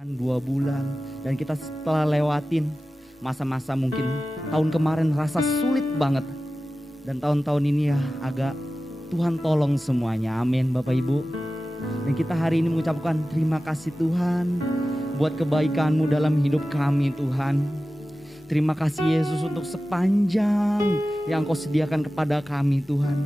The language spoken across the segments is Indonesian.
2 bulan, dan kita setelah lewatin masa-masa mungkin tahun kemarin rasa sulit banget, dan tahun-tahun ini ya agak Tuhan tolong semuanya. Amin Bapak Ibu. Dan kita hari ini mengucapkan terima kasih Tuhan buat kebaikan-Mu dalam hidup kami Tuhan. Terima kasih Yesus untuk sepanjang yang Engkau sediakan kepada kami Tuhan.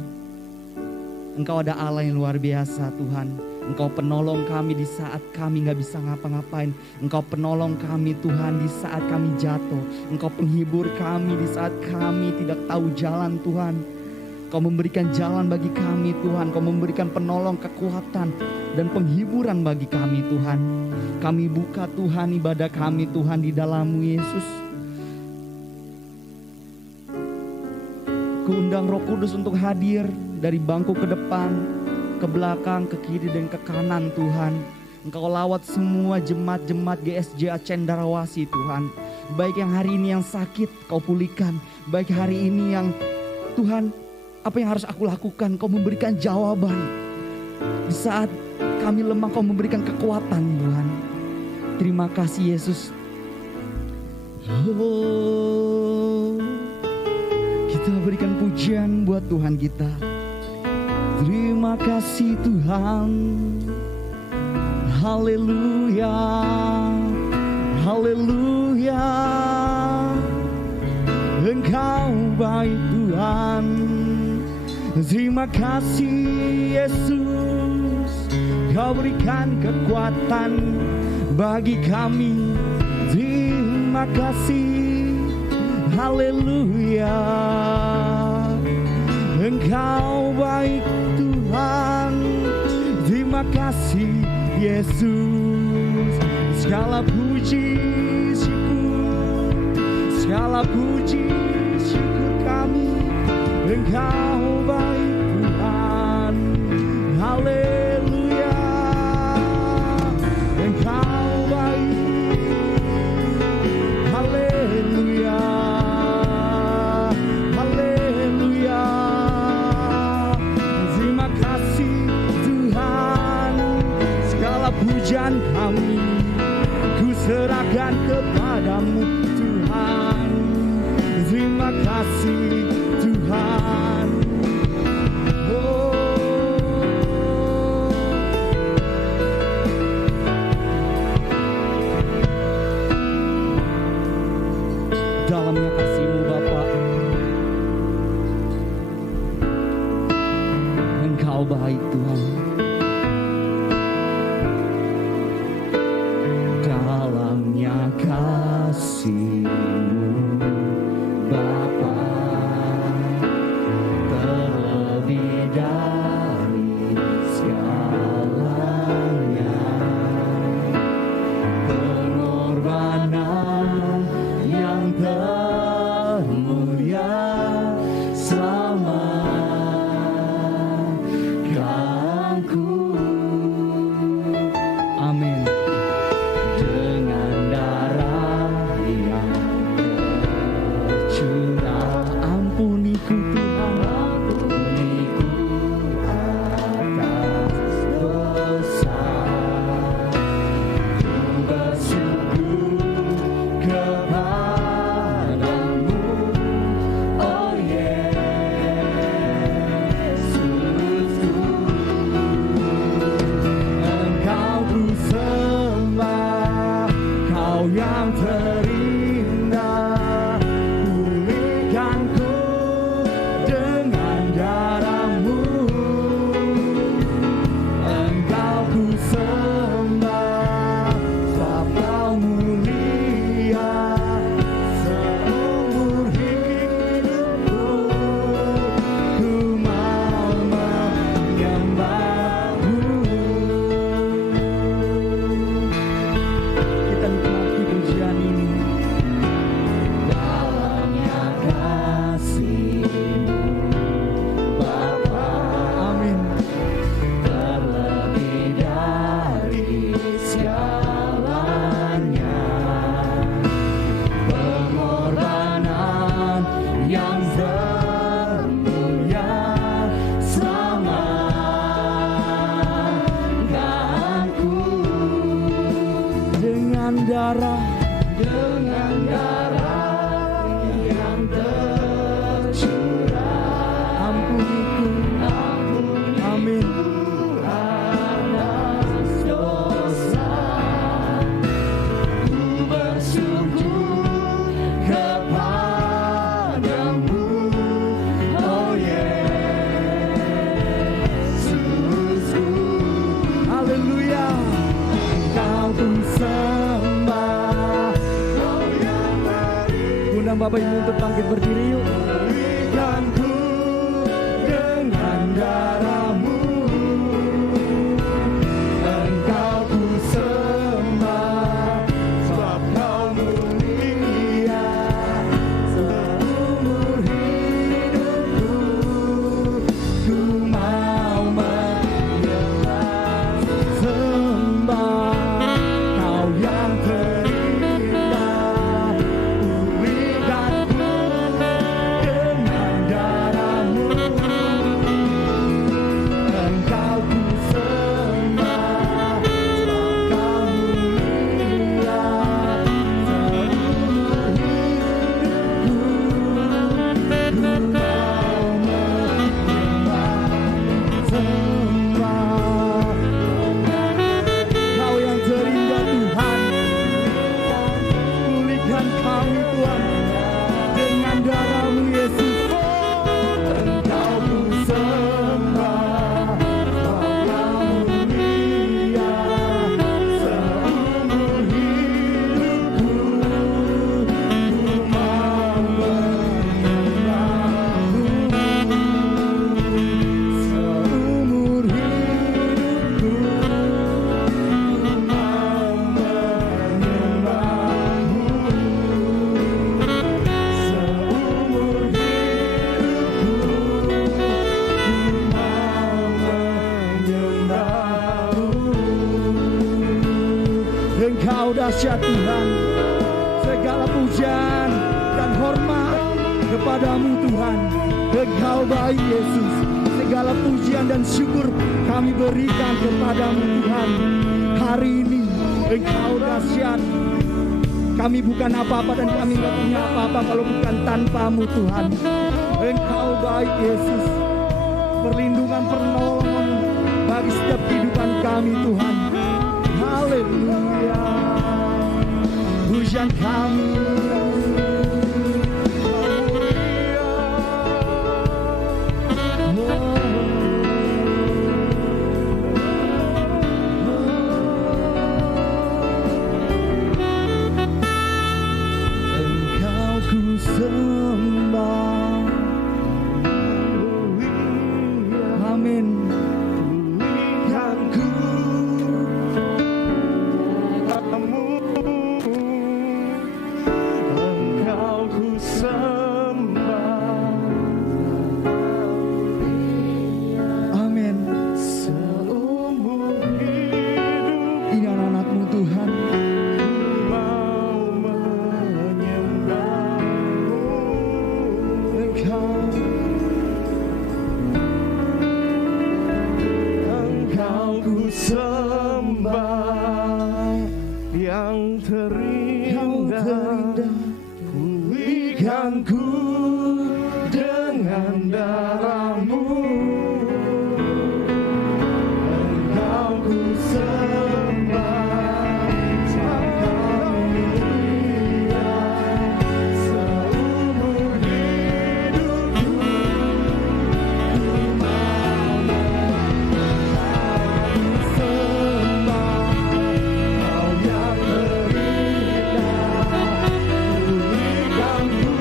Engkau ada Allah yang luar biasa Tuhan. Engkau penolong kami di saat kami gak bisa ngapa-ngapain. Engkau penolong kami Tuhan di saat kami jatuh. Engkau penghibur kami di saat kami tidak tahu jalan Tuhan. Engkau memberikan jalan bagi kami Tuhan. Engkau memberikan penolong, kekuatan, dan penghiburan bagi kami Tuhan. Kami buka Tuhan ibadah kami Tuhan di dalam-Mu Yesus. Kuundang Roh Kudus untuk hadir dari bangku ke depan, ke belakang, ke kiri, dan ke kanan Tuhan. Engkau lawat semua jemaat-jemaat GSJ Cenderawasih Tuhan. Baik yang hari ini yang sakit Kau pulihkan. Baik hari ini yang Tuhan, apa yang harus aku lakukan? Kau memberikan jawaban. Di saat kami lemah Kau memberikan kekuatan Tuhan. Terima kasih Yesus. Oh, kita berikan pujian buat Tuhan kita. Terima kasih Tuhan. Haleluya, haleluya. Engkau baik Tuhan. Terima kasih Yesus. Kau berikan kekuatan bagi kami. Terima kasih. Haleluya. Engkau baik Tuhan. Terima kasih Yesus. Segala puji syukur, segala puji syukur kami. Engkau baik Tuhan. Haleluya. Engkau baik. Haleluya. Haleluya. Terima kasih Tuhan. Segala pujian kami ku serahkan kepadamu Tuhan. Terima kasih Tuhan. Dalamnya kasih-Mu Bapa, Engkau baik Tuhan. Dalamnya kasih-Mu Bapa, terlebih dari segalanya, pengorbanan yang termulia selamatkanku. Amin. Dengan darah yang tercurah, ampuniku Tuhan, ampuniku atas dosa. Ku bersyukur kepadamu, oh Yesusku. Engkau ku sembah, Kau yang terindah. Pulihkanku dengan darah-Mu. Engkau ku sembah, sebab Kau mulia. dengan darah yang tercurah, ampuniku, amin. Atas dosa ku bersyukur kepadamu, oh Yesusku. Haleluya, Kau ku sembah. Undang Bapak Ibu untuk bangkit berdiri yuk. Berikanku dengan darah-Mu, Engkau ku sembah, sebab Kau mulia. Seumur hidupku ku mau menyembah, sembah Kau yang terindah. Pulihkanku dengan darah-Mu, Engkau ku sembah, sebab Kau mulia. Seumur hidupku ku mau menyembah, sembah Kau yang terindah Tuhan. Pulihkan kami Tuhan dengan darah-Mu Yesus. Engkau ku sembah, Kau mulia. Seumur hidupku ku mau menyembah-Mu. Seumur hidupku ku mau menyembah-Mu. Seumur hidupku ku mau menyembah-Mu. Engkau dahsyat Tuhan, segala pujian dan hormat kepadamu Tuhan. Engkau baik Yesus, segala pujian dan syukur kami berikan kepadamu Tuhan. Hari ini Engkau dahsyat. Kami bukan apa-apa dan kami tidak punya apa-apa kalau bukan tanpa-Mu Tuhan. Engkau baik Yesus, perlindungan pertolongan bagi setiap kehidupan kami Tuhan. Haleluya, pujian kami. Engkau ku sembah, amin. Pulihkanku Engkau ku sembah, amin. Seumur hidup ini anak-anak-Mu Tuhan, mau menyembah-Mu. Engkau ku sembah, yang terindah. Pulihkanku dengan darah-Mu, Engkau ku sembah, sebab Kau mulia. Seumur hidupku ku mau sembah, Kau yang terindah. Pulihkanku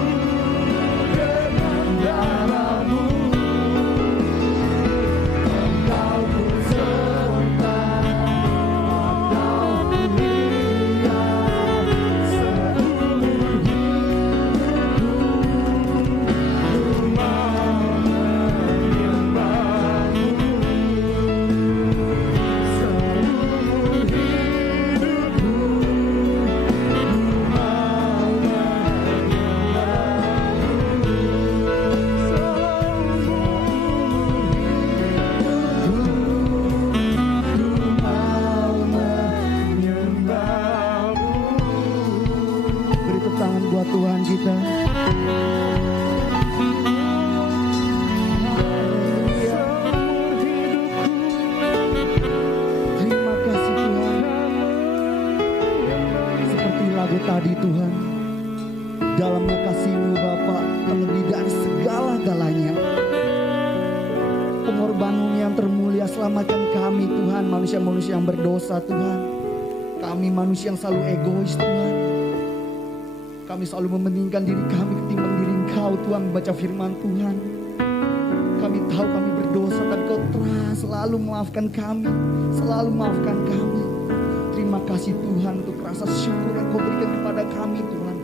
buat Tuhan kita. Terima kasih Tuhan. Seperti lagu tadi Tuhan, dalam kasih-Mu Bapa terlebih dari segala-galanya. Pengorbanan yang termulia, selamatkan kami Tuhan, manusia-manusia yang berdosa Tuhan. Kami manusia yang selalu egois Tuhan. Kami selalu mementingkan diri kami ketimbang diri Engkau Tuhan, membaca firman Tuhan. Kami tahu kami berdosa, tapi Kau telah selalu maafkan kami, selalu maafkan kami. Terima kasih Tuhan untuk rasa syukur yang Kau berikan kepada kami Tuhan.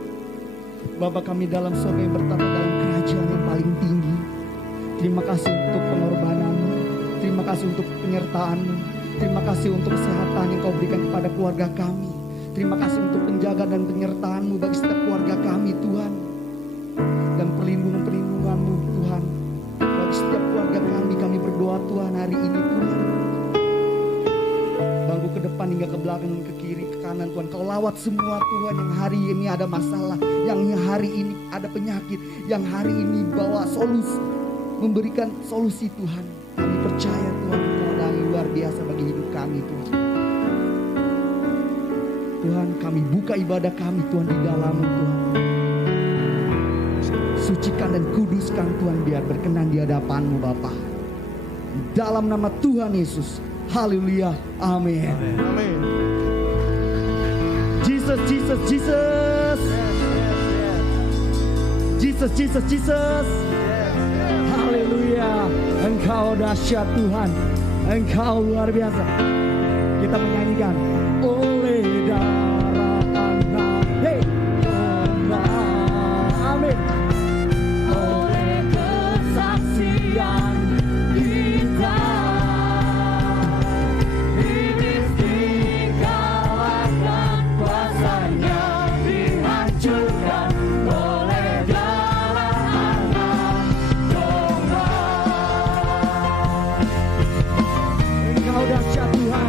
Bapa kami dalam surga yang bertata dalam kerajaan yang paling tinggi. Terima kasih untuk pengorbanan-Mu. Terima kasih untuk penyertaan-Mu. Terima kasih untuk kesehatan yang Kau berikan kepada keluarga kami. Terima kasih untuk penjagaan dan penyertaan-Mu bagi setiap keluarga kami Tuhan. Dan perlindungan-perlindungan-Mu Tuhan bagi setiap keluarga kami berdoa Tuhan hari ini Tuhan. Bangku ke depan hingga ke belakang, ke kiri, ke kanan Tuhan. Kau lawat semua Tuhan yang hari ini ada masalah, yang hari ini ada penyakit, yang hari ini bawa solusi, memberikan solusi Tuhan. Kami percaya Tuhan Kau ada yang luar biasa bagi hidup kami Tuhan. Tuhan kami buka ibadah kami Tuhan di dalam-Mu Tuhan. Sucikan dan kuduskan Tuhan biar berkenan di hadapan-Mu Bapa. Di dalam nama Tuhan Yesus. Haleluya. Amin. Amin. Jesus, Jesus, Jesus. Jesus, Jesus, Jesus. Haleluya. Engkau dahsyat Tuhan. Engkau luar biasa. Kita menyanyikan. Oleh darah anak. Hey. Amin. Oleh kesaksian kita. Iblis dikalahkan, kuasanya dihancurkan oleh darah anak domba. Engkau dahsyat Tuhan.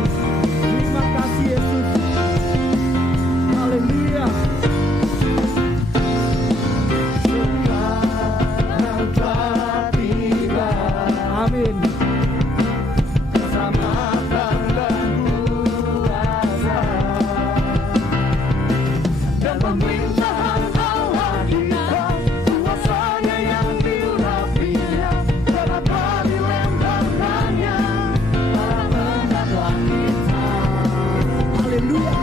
Terima kasih Yesus. Haleluya. Sekarang telah tiba. Amin. Keselamatan dan kuasa dan pemerintahan Allah kita, kuasanya yang diurapinya, dapat dilemparkannya para pendapat kita. Haleluya.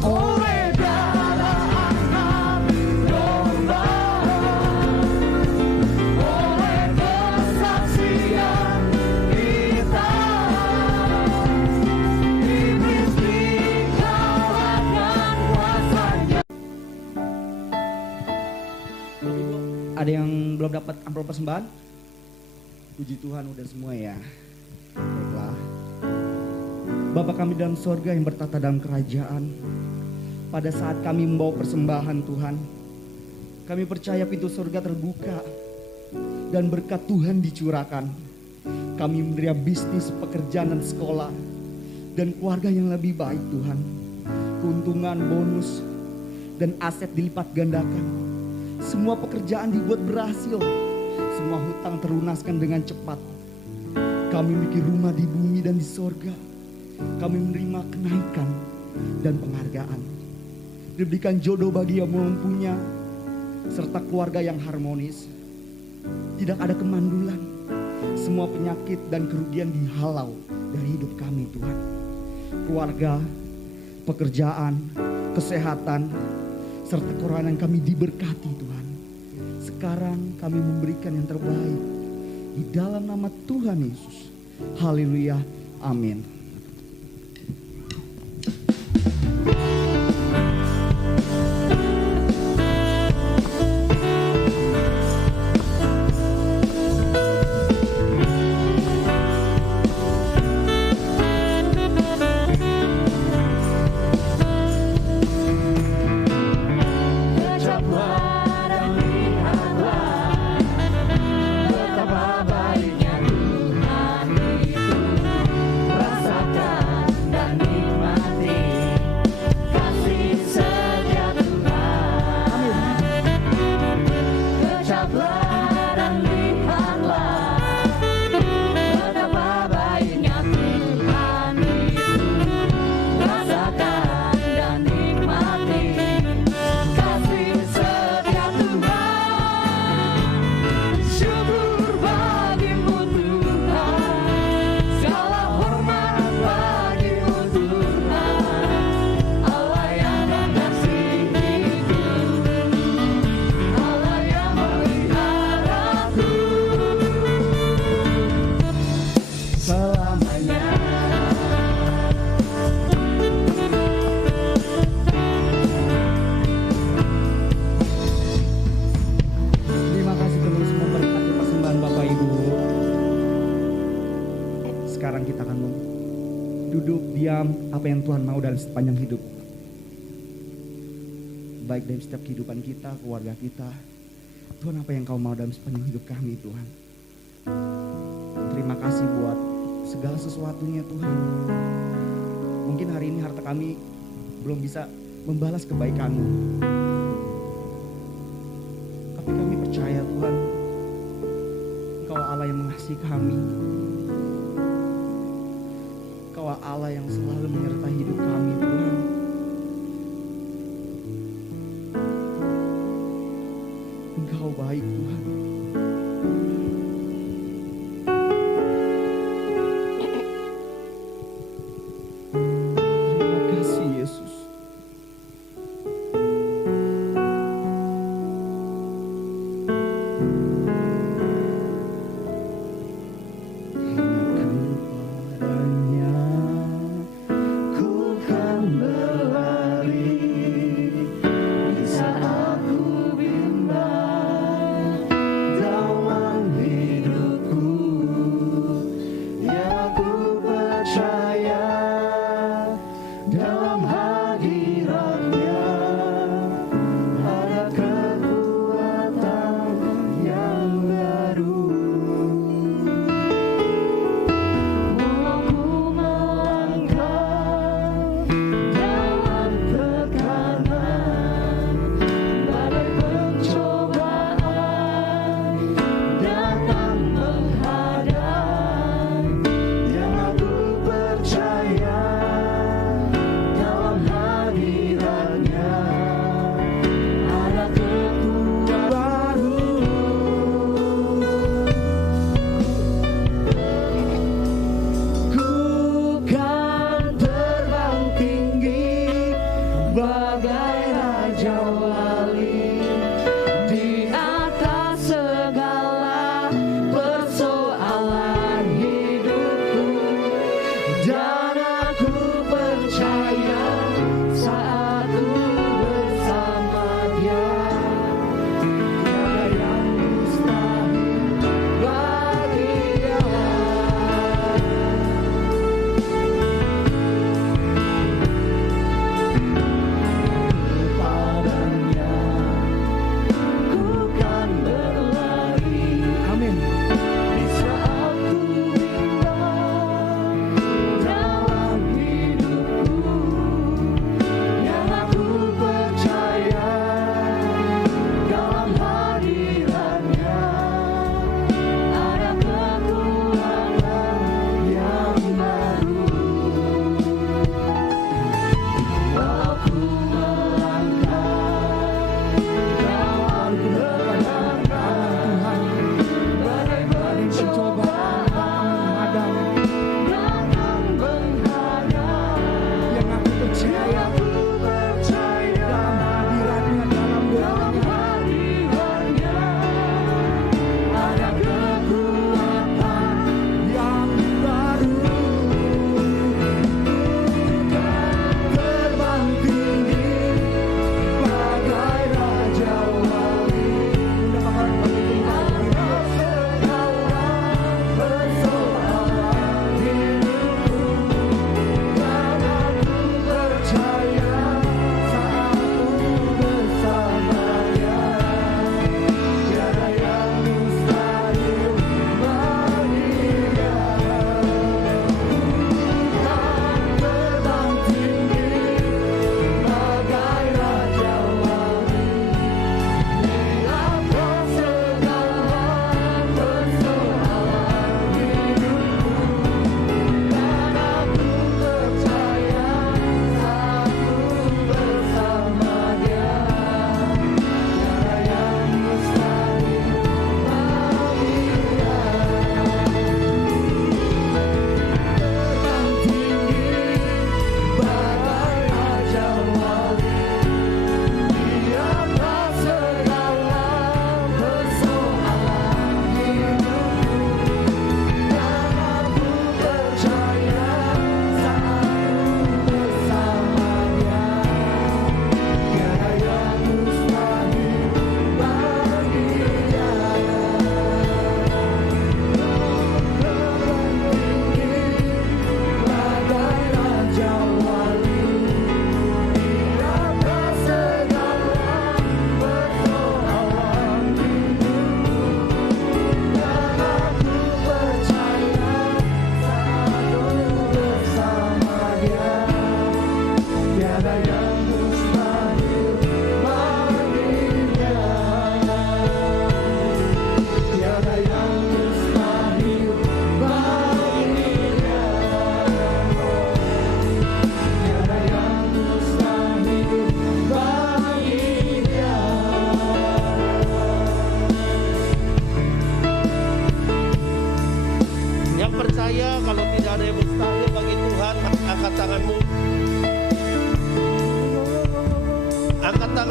Oleh darah anak domba, oleh kesaksian kita, iblis dikalahkan kuasanya. Ada yang belum dapat amplop persembahan? Puji Tuhan udah semua ya. Baiklah. Bapa kami dalam sorga yang bertata dalam kerajaan, pada saat kami membawa persembahan Tuhan, kami percaya pintu surga terbuka dan berkat Tuhan dicurahkan. Kami menerima bisnis, pekerjaan dan sekolah dan keluarga yang lebih baik Tuhan. Keuntungan, bonus dan aset dilipat gandakan. Semua pekerjaan dibuat berhasil. Semua hutang terlunaskan dengan cepat. Kami memiliki rumah di bumi dan di sorga. Kami menerima kenaikan dan penghargaan. Diberikan jodoh bagi yang mempunyai, serta keluarga yang harmonis. Tidak ada kemandulan. Semua penyakit dan kerugian dihalau dari hidup kami Tuhan. Keluarga, pekerjaan, kesehatan, serta keuangan kami diberkati Tuhan. Sekarang kami memberikan yang terbaik di dalam nama Tuhan Yesus. Haleluya. Amin. Betapa baiknya Tuhan itu, rasa diam apa yang Tuhan mau dalam sepanjang hidup. Baik dalam setiap kehidupan kita, keluarga kita. Tuhan, apa yang Kau mau dalam sepanjang hidup kami, Tuhan. Terima kasih buat segala sesuatunya, Tuhan. Mungkin hari ini harta kami belum bisa membalas kebaikan-Mu. Tapi kami percaya, Tuhan, Engkau Allah yang mengasihi kami. Engkau Allah yang selalu menyertai hidup kami, Tuhan. Engkau baik, Tuhan. Terima kasih, Yesus.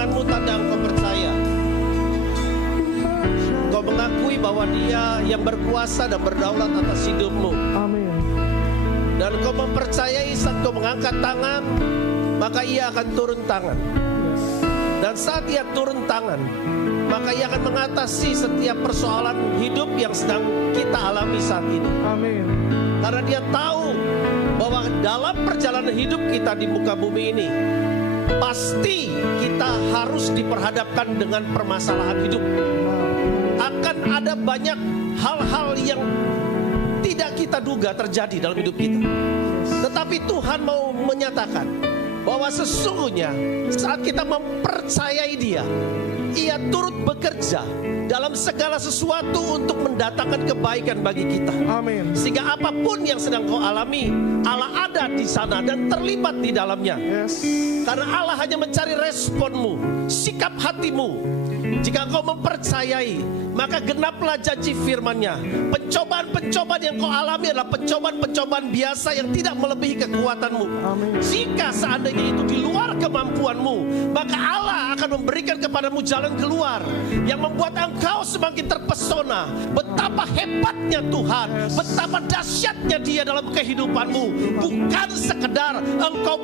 tanganmu tanda engkau percaya. Engkau mengakui bahwa Dia yang berkuasa dan berdaulat atas hidupmu. Amin. Dan engkau mempercayai saat engkau mengangkat tangan, maka Ia akan turun tangan. Dan saat Ia turun tangan, maka Ia akan mengatasi setiap persoalan hidup yang sedang kita alami saat ini. Amin. Karena Dia tahu bahwa dalam perjalanan hidup kita di muka bumi ini, pasti kita harus diperhadapkan dengan permasalahan hidup. Akan ada banyak hal-hal yang tidak kita duga terjadi dalam hidup kita. Tetapi Tuhan mau menyatakan bahwa sesungguhnya saat kita mempercayai Dia, Ia turut bekerja dalam segala sesuatu untuk mendatangkan kebaikan bagi kita. Amin. Sehingga apapun yang sedang kau alami, Allah ada di sana dan terlibat di dalamnya. Yes. Karena Allah hanya mencari responmu, sikap hatimu. Jika kau mempercayai, maka genaplah janji firman-Nya. Pencobaan-pencobaan yang kau alami adalah pencobaan-pencobaan biasa yang tidak melebihi kekuatanmu. Amin. Jika seandainya itu di luar kemampuanmu, maka Allah akan memberikan kepadamu jalan keluar yang membuat engkau semakin terpesona. Betapa hebatnya Tuhan, betapa dahsyatnya Dia dalam kehidupanmu. Bukan sekedar engkau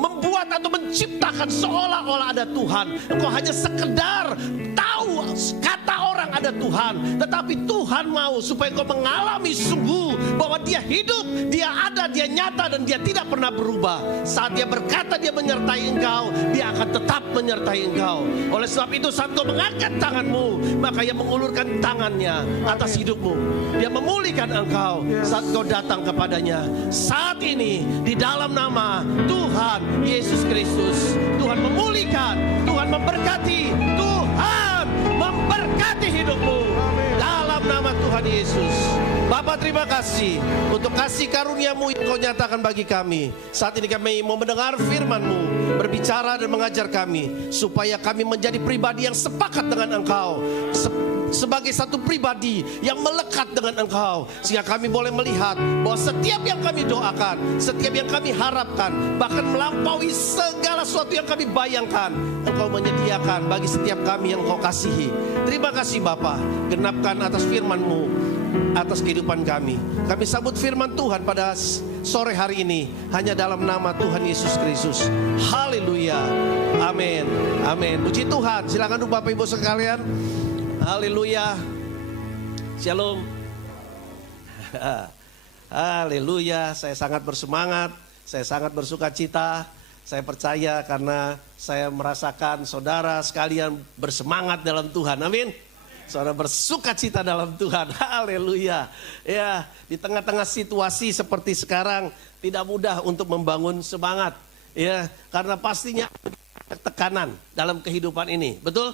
membuat atau menciptakan seolah-olah ada Tuhan. Engkau hanya sekedar tahu kata orang ada Tuhan, tetapi Tuhan mau supaya engkau mengalami sungguh bahwa Dia hidup, Dia ada, Dia nyata, dan Dia tidak pernah berubah. Saat Dia berkata Dia menyertai engkau, Dia akan tetap menyertai engkau. Oleh sebab itu saat engkau mengangkat tanganmu, maka Ia mengulurkan tangannya atas hidupmu. Dia memulihkan engkau saat engkau datang kepadanya. Saat ini di dalam nama Tuhan Yesus Kristus, Tuhan memulihkan, Tuhan memberkati, Tuhan memberkati hidupmu. Dalam nama Tuhan Yesus. Bapa, terima kasih untuk kasih karunia-Mu yang Kau nyatakan bagi kami. Saat ini kami mau mendengar firman-Mu, berbicara dan mengajar kami, supaya kami menjadi pribadi yang sepakat dengan Engkau, sebagai satu pribadi yang melekat dengan Engkau, sehingga kami boleh melihat bahwa setiap yang kami doakan, setiap yang kami harapkan, bahkan melampaui segala sesuatu yang kami bayangkan, Engkau menyediakan bagi setiap kami yang Kau kasihi. Terima kasih Bapa, genapkan atas firman-Mu atas kehidupan kami. Kami sambut firman Tuhan pada sore hari ini hanya dalam nama Tuhan Yesus Kristus. Haleluya. Amin. Amin. Puji Tuhan. Silakan duduk Bapak Ibu sekalian. Haleluya. Shalom. Haleluya. Saya sangat bersemangat, saya sangat bersuka cita. Saya percaya karena saya merasakan saudara sekalian bersemangat dalam Tuhan. Amin. Saudara bersuka cita dalam Tuhan. Haleluya. Ya, di tengah-tengah situasi seperti sekarang tidak mudah untuk membangun semangat. Ya, karena pastinya tekanan dalam kehidupan ini. Betul?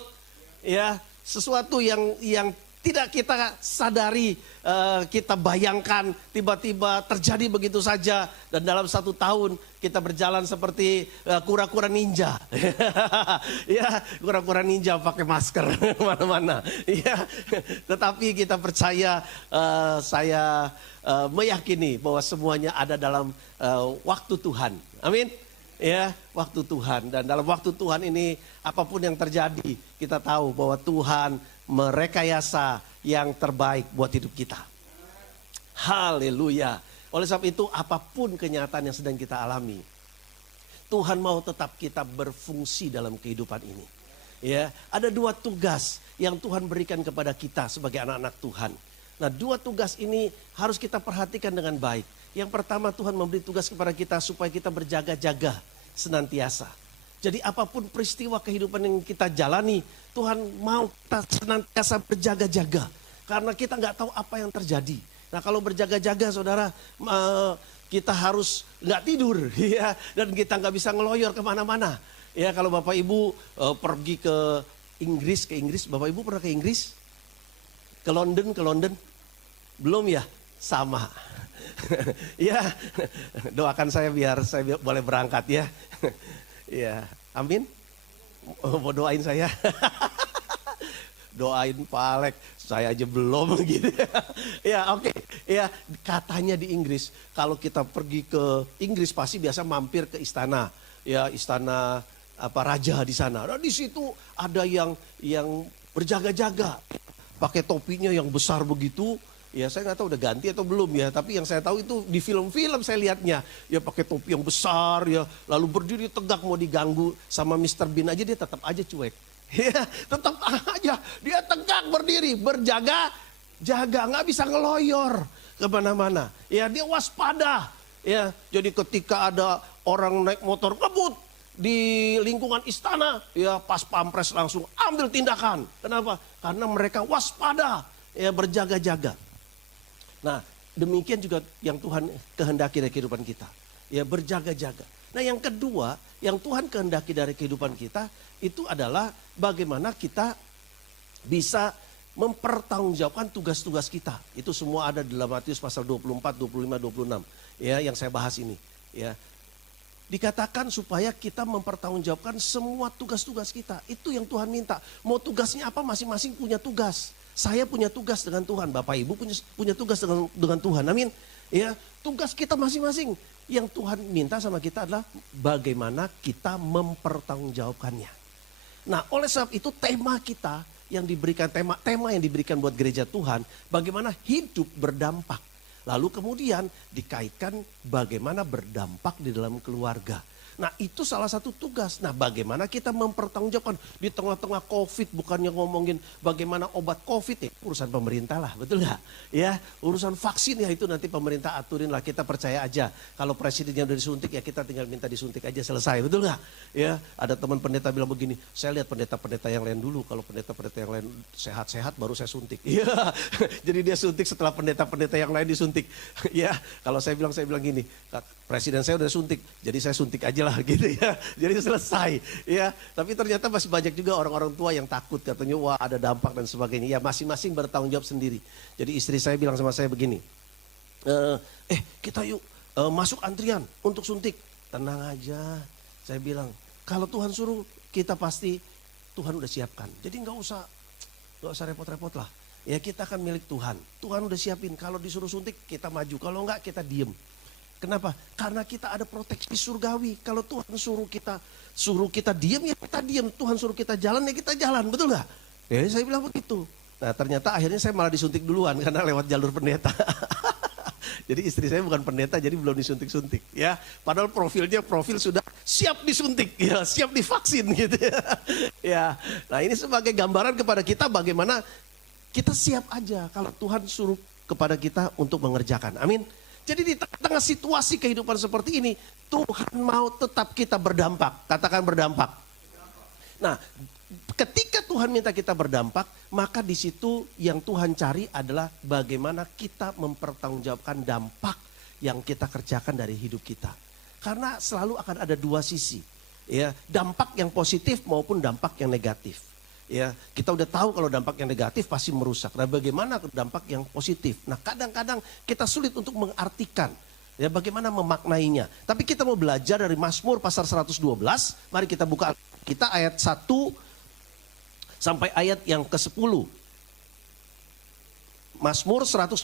Ya, sesuatu yang tidak kita sadari, kita bayangkan tiba-tiba terjadi begitu saja. Dan dalam 1 tahun kita berjalan seperti kura-kura ninja. Ya, kura-kura ninja pakai masker mana-mana. Ya, tetapi kita percaya, saya meyakini bahwa semuanya ada dalam waktu Tuhan. Amin. Ya, waktu Tuhan. Dan dalam waktu Tuhan ini apapun yang terjadi, kita tahu bahwa Tuhan merekayasa yang terbaik buat hidup kita. Haleluya. Oleh sebab itu apapun kenyataan yang sedang kita alami, Tuhan mau tetap kita berfungsi dalam kehidupan ini. Ya, ada 2 tugas yang Tuhan berikan kepada kita sebagai anak-anak Tuhan. Nah, 2 tugas ini harus kita perhatikan dengan baik. Yang pertama, Tuhan memberi tugas kepada kita supaya kita berjaga-jaga senantiasa. Jadi apapun peristiwa kehidupan yang kita jalani, Tuhan mau kita senantiasa berjaga-jaga. Karena kita nggak tahu apa yang terjadi. Nah, kalau berjaga-jaga saudara, kita harus nggak tidur, ya, dan kita nggak bisa ngeloyor kemana-mana. Ya, kalau Bapak Ibu pergi ke Inggris, Bapak Ibu pernah ke Inggris? Ke London? Belum ya? Sama. Ya, doakan saya biar saya boleh berangkat ya. Ya, amin. Mau doain saya? Doain Pak Alek, saya aja belum gitu. Ya, oke. Ya, katanya di Inggris, kalau kita pergi ke Inggris pasti biasa mampir ke istana. Ya, istana raja di sana. Nah, di situ ada yang berjaga-jaga, pakai topinya yang besar begitu. Ya saya nggak tahu udah ganti atau belum ya, tapi yang saya tahu itu di film-film saya lihatnya. Ya pakai topi yang besar ya, lalu berdiri tegak mau diganggu sama Mr. Bean aja dia tetap aja cuek. Ya tetap aja dia tegak berdiri, berjaga-jaga, nggak bisa ngeloyor kemana-mana. Ya dia waspada. Ya jadi ketika ada orang naik motor ngebut di lingkungan istana, ya pas pampres langsung ambil tindakan. Kenapa? Karena mereka waspada, ya berjaga-jaga. Nah, demikian juga yang Tuhan kehendaki dari kehidupan kita. Ya, berjaga-jaga. Nah, yang kedua, yang Tuhan kehendaki dari kehidupan kita, itu adalah bagaimana kita bisa mempertanggungjawabkan tugas-tugas kita. Itu semua ada di dalam Matius pasal 24, 25, 26. Ya, yang saya bahas ini. Ya, dikatakan supaya kita mempertanggungjawabkan semua tugas-tugas kita. Itu yang Tuhan minta. Mau tugasnya apa, masing-masing punya tugas. Saya punya tugas dengan Tuhan, Bapak Ibu punya tugas dengan Tuhan, amin. Ya, tugas kita masing-masing. Yang Tuhan minta sama kita adalah bagaimana kita mempertanggungjawabkannya. Nah, oleh sebab itu tema kita yang diberikan, tema yang diberikan buat gereja Tuhan, bagaimana hidup berdampak. Lalu kemudian dikaitkan bagaimana berdampak di dalam keluarga. Nah itu salah satu tugas. Nah bagaimana kita mempertanggungjawabkan di tengah-tengah COVID, bukannya ngomongin bagaimana obat COVID, ya urusan pemerintah lah, betul nggak? Ya urusan vaksin ya itu nanti pemerintah aturin lah, kita percaya aja. Kalau presidennya udah disuntik ya kita tinggal minta disuntik aja selesai, betul nggak? Ya ada teman pendeta bilang begini, saya lihat pendeta-pendeta yang lain dulu, kalau pendeta-pendeta yang lain sehat-sehat baru saya suntik. Iya, jadi dia suntik setelah pendeta-pendeta yang lain disuntik. Ya kalau saya bilang gini, presiden saya udah suntik, jadi saya suntik aja lah gitu ya. Jadi selesai ya. Tapi ternyata masih banyak juga orang-orang tua yang takut, katanya wah ada dampak dan sebagainya. Ya masing-masing bertanggung jawab sendiri. Jadi istri saya bilang sama saya begini, kita yuk masuk antrian untuk suntik. Tenang aja, saya bilang kalau Tuhan suruh kita pasti Tuhan udah siapkan. Jadi nggak usah repot-repot lah. Ya kita kan milik Tuhan. Tuhan udah siapin, kalau disuruh suntik kita maju, kalau enggak kita diem. Kenapa? Karena kita ada proteksi surgawi. Kalau Tuhan suruh kita diam ya kita diam. Tuhan suruh kita jalan ya kita jalan, betul nggak? Ya saya bilang begitu. Nah ternyata akhirnya saya malah disuntik duluan karena lewat jalur pendeta. Jadi istri saya bukan pendeta, jadi belum disuntik-suntik. Ya, padahal profil sudah siap disuntik, ya, siap divaksin gitu. Ya, nah ini sebagai gambaran kepada kita bagaimana kita siap aja kalau Tuhan suruh kepada kita untuk mengerjakan. Amin. Jadi di tengah situasi kehidupan seperti ini, Tuhan mau tetap kita berdampak. Katakan berdampak. Nah, ketika Tuhan minta kita berdampak, maka di situ yang Tuhan cari adalah bagaimana kita mempertanggungjawabkan dampak yang kita kerjakan dari hidup kita. Karena selalu akan ada dua sisi, ya, dampak yang positif maupun dampak yang negatif. Ya, kita udah tahu kalau dampak yang negatif pasti merusak. Nah, bagaimana dampak yang positif? Nah, kadang-kadang kita sulit untuk mengartikan, ya, bagaimana memaknainya. Tapi kita mau belajar dari Mazmur pasal 112. Mari kita buka kita ayat 1 sampai ayat yang ke-10. Mazmur 112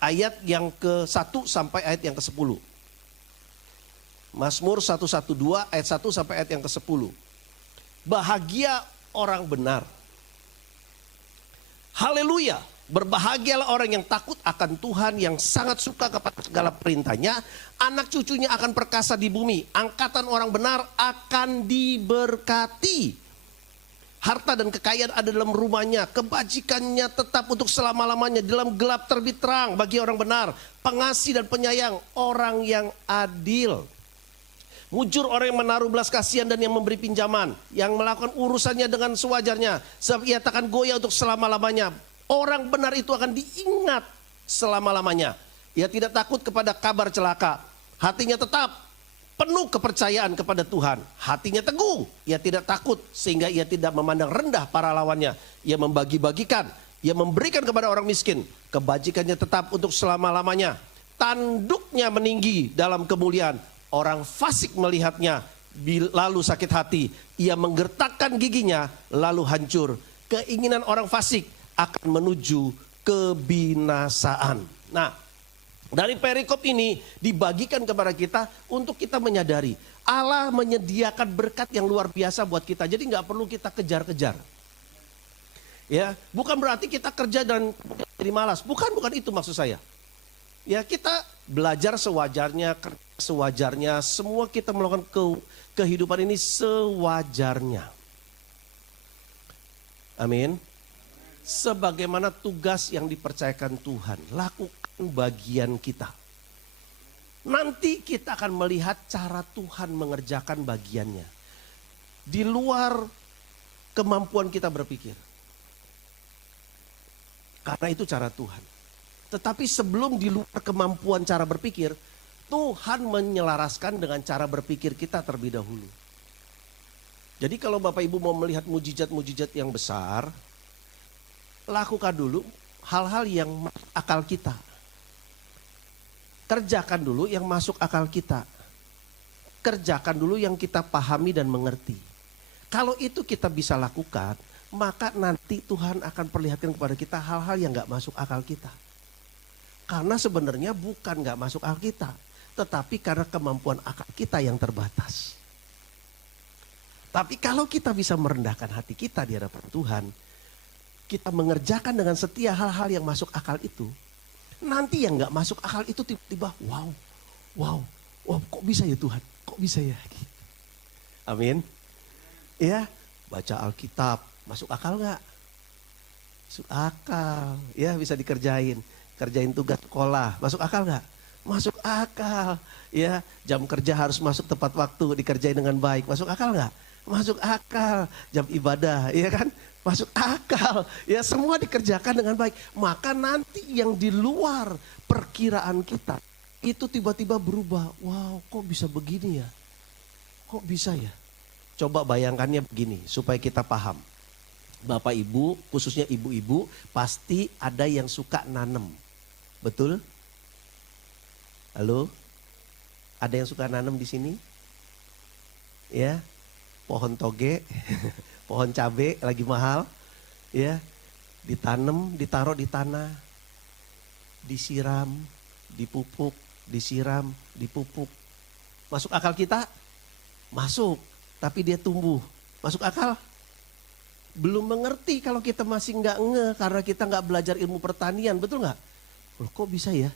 ayat yang ke-1 sampai ayat yang ke-10. Mazmur 112 ayat 1 sampai ayat yang ke-10. Bahagia orang benar. Haleluya. Berbahagialah orang yang takut akan Tuhan, yang sangat suka kepada segala perintahnya. Anak cucunya akan perkasa di bumi. Angkatan orang benar akan diberkati. Harta dan kekayaan ada dalam rumahnya. Kebajikannya tetap untuk selama-lamanya. Dalam gelap terbit terang bagi orang benar. Pengasih dan penyayang orang yang adil. Mujur orang yang menaruh belas kasihan dan yang memberi pinjaman. Yang melakukan urusannya dengan sewajarnya. Sebab ia takkan goyah untuk selama-lamanya. Orang benar itu akan diingat selama-lamanya. Ia tidak takut kepada kabar celaka. Hatinya tetap penuh kepercayaan kepada Tuhan. Hatinya teguh. Ia tidak takut sehingga ia tidak memandang rendah para lawannya. Ia membagi-bagikan. Ia memberikan kepada orang miskin. Kebajikannya tetap untuk selama-lamanya. Tanduknya meninggi dalam kemuliaan. Orang fasik melihatnya lalu sakit hati. Ia menggertakkan giginya lalu hancur. Keinginan orang fasik akan menuju kebinasaan. Nah, Dari perikop ini dibagikan kepada kita untuk kita menyadari Allah menyediakan berkat yang luar biasa buat kita. Jadi nggak perlu kita kejar-kejar. Ya, bukan berarti kita kerja dan jadi malas. Bukan itu maksud saya. Ya, kita belajar sewajarnya, kerja sewajarnya, semua kita melakukan kehidupan ini sewajarnya. Amin. Sebagaimana tugas yang dipercayakan Tuhan, lakukan bagian kita. Nanti kita akan melihat cara Tuhan mengerjakan bagiannya. Di luar kemampuan kita berpikir. Karena itu cara Tuhan. Tetapi sebelum di luar kemampuan cara berpikir, Tuhan menyelaraskan dengan cara berpikir kita terlebih dahulu. Jadi kalau Bapak Ibu mau melihat mujizat-mujizat yang besar, lakukan dulu hal-hal yang akal kita. Kerjakan dulu yang masuk akal kita. Kerjakan dulu yang kita pahami dan mengerti. Kalau itu kita bisa lakukan, maka nanti Tuhan akan perlihatkan kepada kita hal-hal yang gak masuk akal kita. Karena sebenarnya bukan gak masuk akal kita, tetapi karena kemampuan akal kita yang terbatas. Tapi kalau kita bisa merendahkan hati kita di hadapan Tuhan, kita mengerjakan dengan setia hal-hal yang masuk akal itu, nanti yang gak masuk akal itu tiba-tiba wow, kok bisa ya Tuhan, kok bisa ya. Amin. Ya, baca Alkitab, masuk akal gak? Masuk akal, ya bisa dikerjain. Kerjain tugas sekolah, masuk akal gak? Masuk akal. Ya, jam kerja harus masuk tepat waktu, dikerjain dengan baik, masuk akal gak? Masuk akal. Jam ibadah, ya kan? Masuk akal. Ya, semua dikerjakan dengan baik. Maka nanti yang di luar perkiraan kita, itu tiba-tiba berubah. Wow, kok bisa begini ya? Kok bisa ya? Coba bayangkannya begini, supaya kita paham. Bapak Ibu, khususnya ibu-ibu, pasti ada yang suka nanem. Betul? Halo? Ada yang suka nanem di sini? Ya, pohon toge, pohon cabe lagi mahal. Ya, ditanam, ditaruh di tanah, disiram, dipupuk, disiram, dipupuk. Masuk akal kita? Masuk, tapi dia tumbuh. Masuk akal? Belum mengerti kalau kita masih nggak karena kita nggak belajar ilmu pertanian, betul nggak? Oh, kok bisa ya?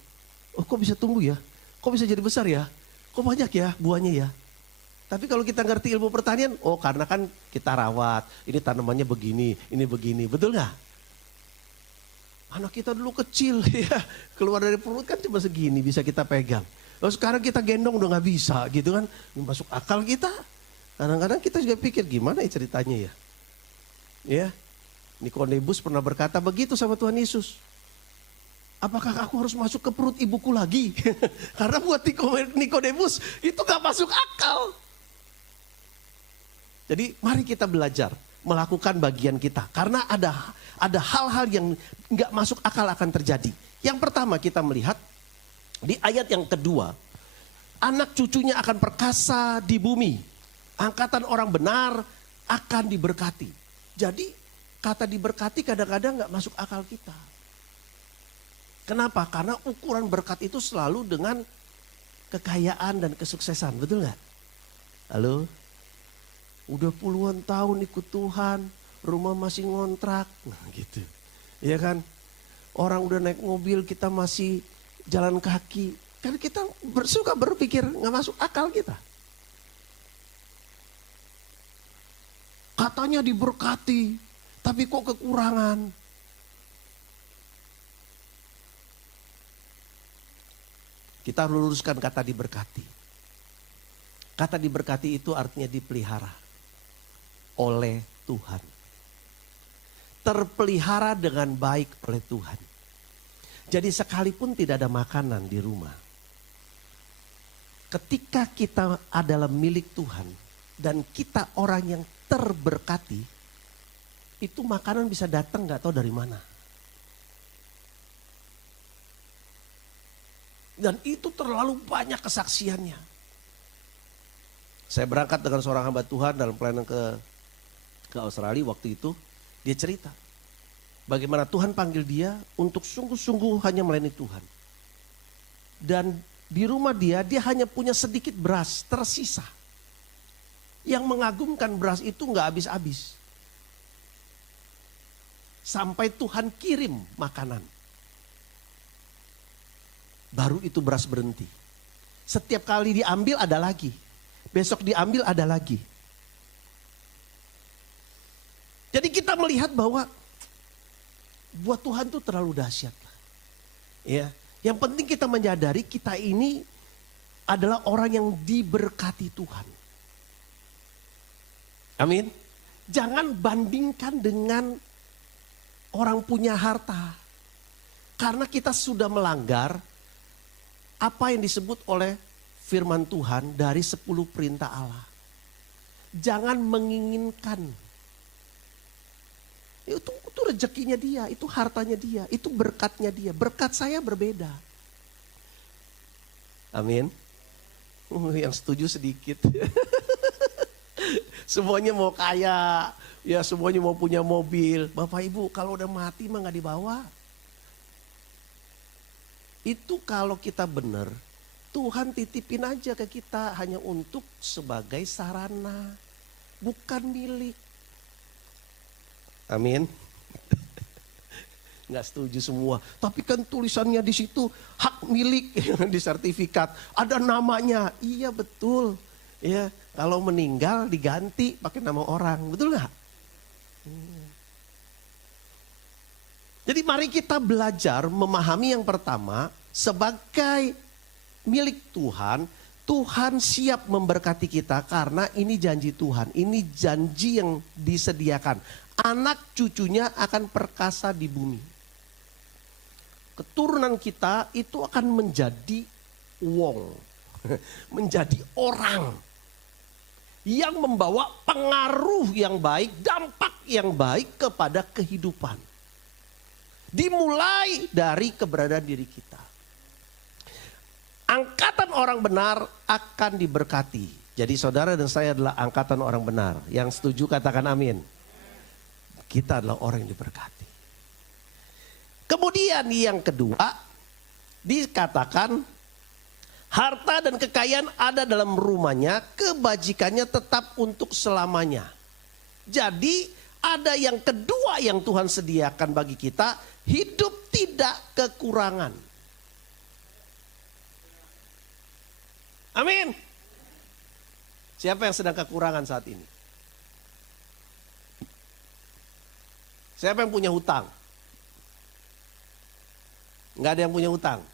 Oh, kok bisa tumbuh ya? Kok bisa jadi besar ya? Kok banyak ya buahnya ya? Tapi kalau kita ngerti ilmu pertanian, oh karena kan kita rawat, ini tanamannya begini, ini begini, betul nggak? Anak kita dulu kecil ya, keluar dari perut kan cuma segini bisa kita pegang. Lalu sekarang kita gendong udah nggak bisa gitu kan, masuk akal kita. Kadang-kadang kita juga pikir gimana ya ceritanya ya. Ya, Nikodemus pernah berkata begitu sama Tuhan Yesus. Apakah aku harus masuk ke perut ibuku lagi? Karena buat Nikodemus itu gak masuk akal. Jadi mari kita belajar melakukan bagian kita. Karena ada hal-hal yang gak masuk akal akan terjadi. Yang pertama kita melihat di ayat yang kedua. Anak cucunya akan perkasa di bumi. Angkatan orang benar akan diberkati. Jadi kata diberkati kadang-kadang gak masuk akal kita. Kenapa? Karena ukuran berkat itu selalu dengan kekayaan dan kesuksesan, betul gak? Halo? Udah puluhan tahun ikut Tuhan, rumah masih ngontrak, nah gitu. Iya kan? Orang udah naik mobil, kita masih jalan kaki. Kan kita suka berpikir gak masuk akal kita. Katanya diberkati, tapi kok kekurangan. Kita harus luruskan kata diberkati. Kata diberkati itu artinya dipelihara oleh Tuhan. Terpelihara dengan baik oleh Tuhan. Jadi sekalipun tidak ada makanan di rumah. Ketika kita adalah milik Tuhan dan kita orang yang terberkati, itu makanan bisa datang gak tahu dari mana. Dan itu terlalu banyak kesaksiannya. Saya berangkat dengan seorang hamba Tuhan dalam pelayanan ke Australia waktu itu. Dia cerita bagaimana Tuhan panggil dia untuk sungguh-sungguh hanya melayani Tuhan. Dan di rumah dia hanya punya sedikit beras tersisa. Yang mengagumkan beras itu nggak habis-habis. Sampai Tuhan kirim makanan. Baru itu beras berhenti. Setiap kali diambil ada lagi. Besok diambil ada lagi. Jadi kita melihat bahwa buat Tuhan itu terlalu dahsyat. Ya, yang penting kita menyadari kita ini adalah orang yang diberkati Tuhan. Amin. Jangan bandingkan dengan orang punya harta. Karena kita sudah melanggar apa yang disebut oleh firman Tuhan dari 10 perintah Allah. Jangan menginginkan. Itu rezekinya dia, itu hartanya dia, itu berkatnya dia. Berkat saya berbeda. Amin. Yang setuju sedikit. Semuanya mau kaya, ya semuanya mau punya mobil. Bapak Ibu kalau udah mati mah gak dibawa. Itu kalau kita benar, Tuhan titipin aja ke kita hanya untuk sebagai sarana, bukan milik. Amin. Nggak setuju semua. Tapi kan tulisannya di situ hak milik di sertifikat. Ada namanya. Iya betul. Ya, kalau meninggal diganti pakai nama orang. Betul nggak? Jadi mari kita belajar memahami yang pertama. Sebagai milik Tuhan, Tuhan siap memberkati kita karena ini janji Tuhan. Ini janji yang disediakan. Anak cucunya akan perkasa di bumi. Keturunan kita itu akan menjadi wong. Menjadi orang. Yang membawa pengaruh yang baik, dampak yang baik kepada kehidupan. Dimulai dari keberadaan diri kita. Angkatan orang benar akan diberkati. Jadi saudara dan saya adalah angkatan orang benar. Yang setuju katakan amin. Kita adalah orang yang diberkati. Kemudian yang kedua, dikatakan harta dan kekayaan ada dalam rumahnya, kebajikannya tetap untuk selamanya. Jadi ada yang kedua yang Tuhan sediakan bagi kita, hidup tidak kekurangan. Amin. Siapa yang sedang kekurangan saat ini? Siapa yang punya hutang? Enggak ada yang punya hutang.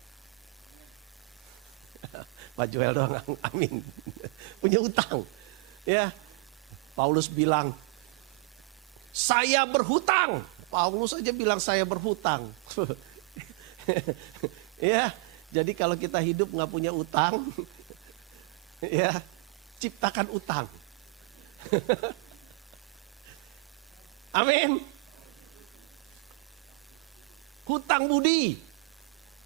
Pak Joel doang, amin. Punya hutang. Ya. Paulus bilang, saya berhutang. Paulus aja bilang saya berhutang. Ya, jadi kalau kita hidup nggak punya utang, ya ciptakan utang. Amin. Hutang budi.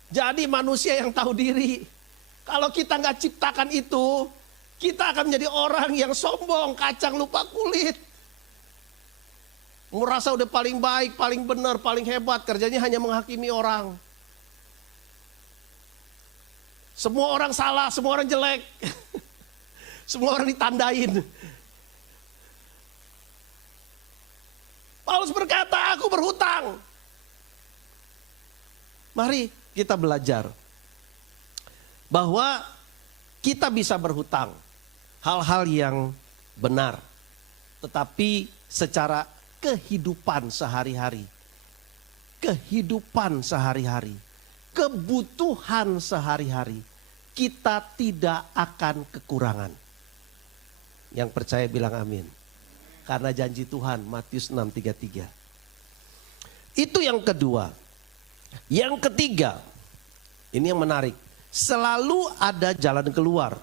Jadi manusia yang tahu diri. Kalau kita nggak ciptakan itu, kita akan menjadi orang yang sombong, kacang lupa kulit. Merasa udah paling baik, paling benar, paling hebat, kerjanya hanya menghakimi orang. Semua orang salah, semua orang jelek. Semua orang ditandain. Paulus berkata, aku berhutang. Mari kita belajar bahwa kita bisa berhutang hal-hal yang benar, tetapi secara kehidupan sehari-hari, kebutuhan sehari-hari, kita tidak akan kekurangan. Yang percaya bilang amin. Karena janji Tuhan, Matius 6:33. Itu yang kedua. Yang ketiga, ini yang menarik. Selalu ada jalan keluar.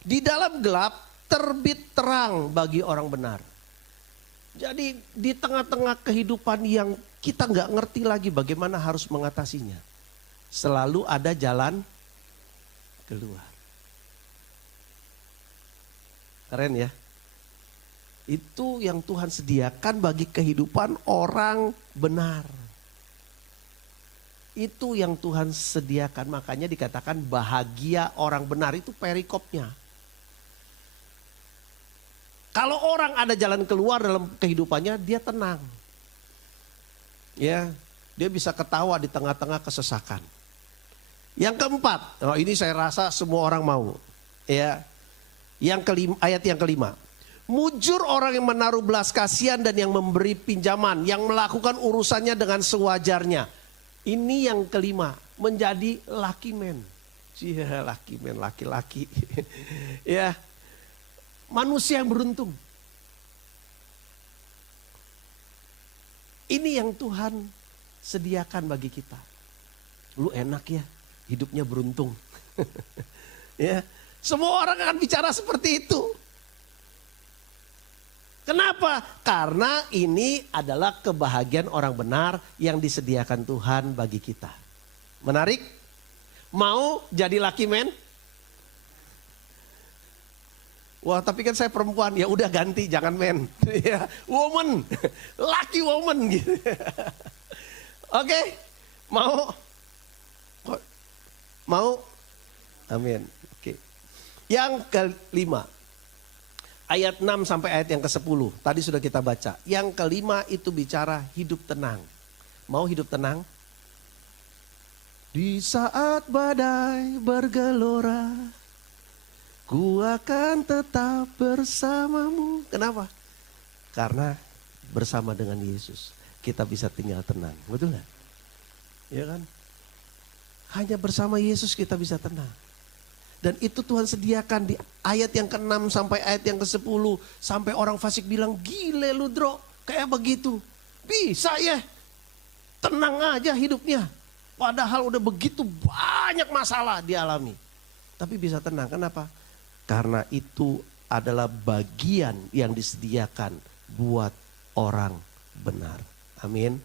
Di dalam gelap terbit terang bagi orang benar. Jadi di tengah-tengah kehidupan yang kita nggak ngerti lagi bagaimana harus mengatasinya. Selalu ada jalan keluar. Keren ya. Itu yang Tuhan sediakan bagi kehidupan orang benar. Itu yang Tuhan sediakan. Makanya dikatakan bahagia orang benar, itu perikopnya. Kalau orang ada jalan keluar dalam kehidupannya, dia tenang. Ya, dia bisa ketawa di tengah-tengah kesesakan. Yang keempat, ini saya rasa semua orang mau. Ya, ayat yang kelima. Mujur orang yang menaruh belas kasihan dan yang memberi pinjaman, yang melakukan urusannya dengan sewajarnya. Ini yang kelima, menjadi lucky man. Iya, lucky man, laki-laki. Ya, manusia yang beruntung. Ini yang Tuhan sediakan bagi kita. Lu enak ya, hidupnya beruntung. Ya, semua orang akan bicara seperti itu. Kenapa? Karena ini adalah kebahagiaan orang benar yang disediakan Tuhan bagi kita. Menarik? Mau jadi lucky man? Wah, tapi kan saya perempuan, ya udah ganti, jangan man. Ya, woman, lucky woman gitu. Oke, mau? Mau? Amin. Oke. Yang kelima, ayat 6 sampai ayat yang ke-10, tadi sudah kita baca. Yang kelima itu bicara hidup tenang. Mau hidup tenang? Di saat badai bergelora, ku akan tetap bersamamu. Kenapa? Karena bersama dengan Yesus kita bisa tinggal tenang. Betul gak? Ya kan? Hanya bersama Yesus kita bisa tenang. Dan itu Tuhan sediakan di ayat yang ke-6 sampai ayat yang ke-10. Sampai orang fasik bilang, gile lu Dro, kayak begitu. Bisa ya, tenang aja hidupnya. Padahal udah begitu banyak masalah dialami. Tapi bisa tenang, kenapa? Karena itu adalah bagian yang disediakan buat orang benar. Amin.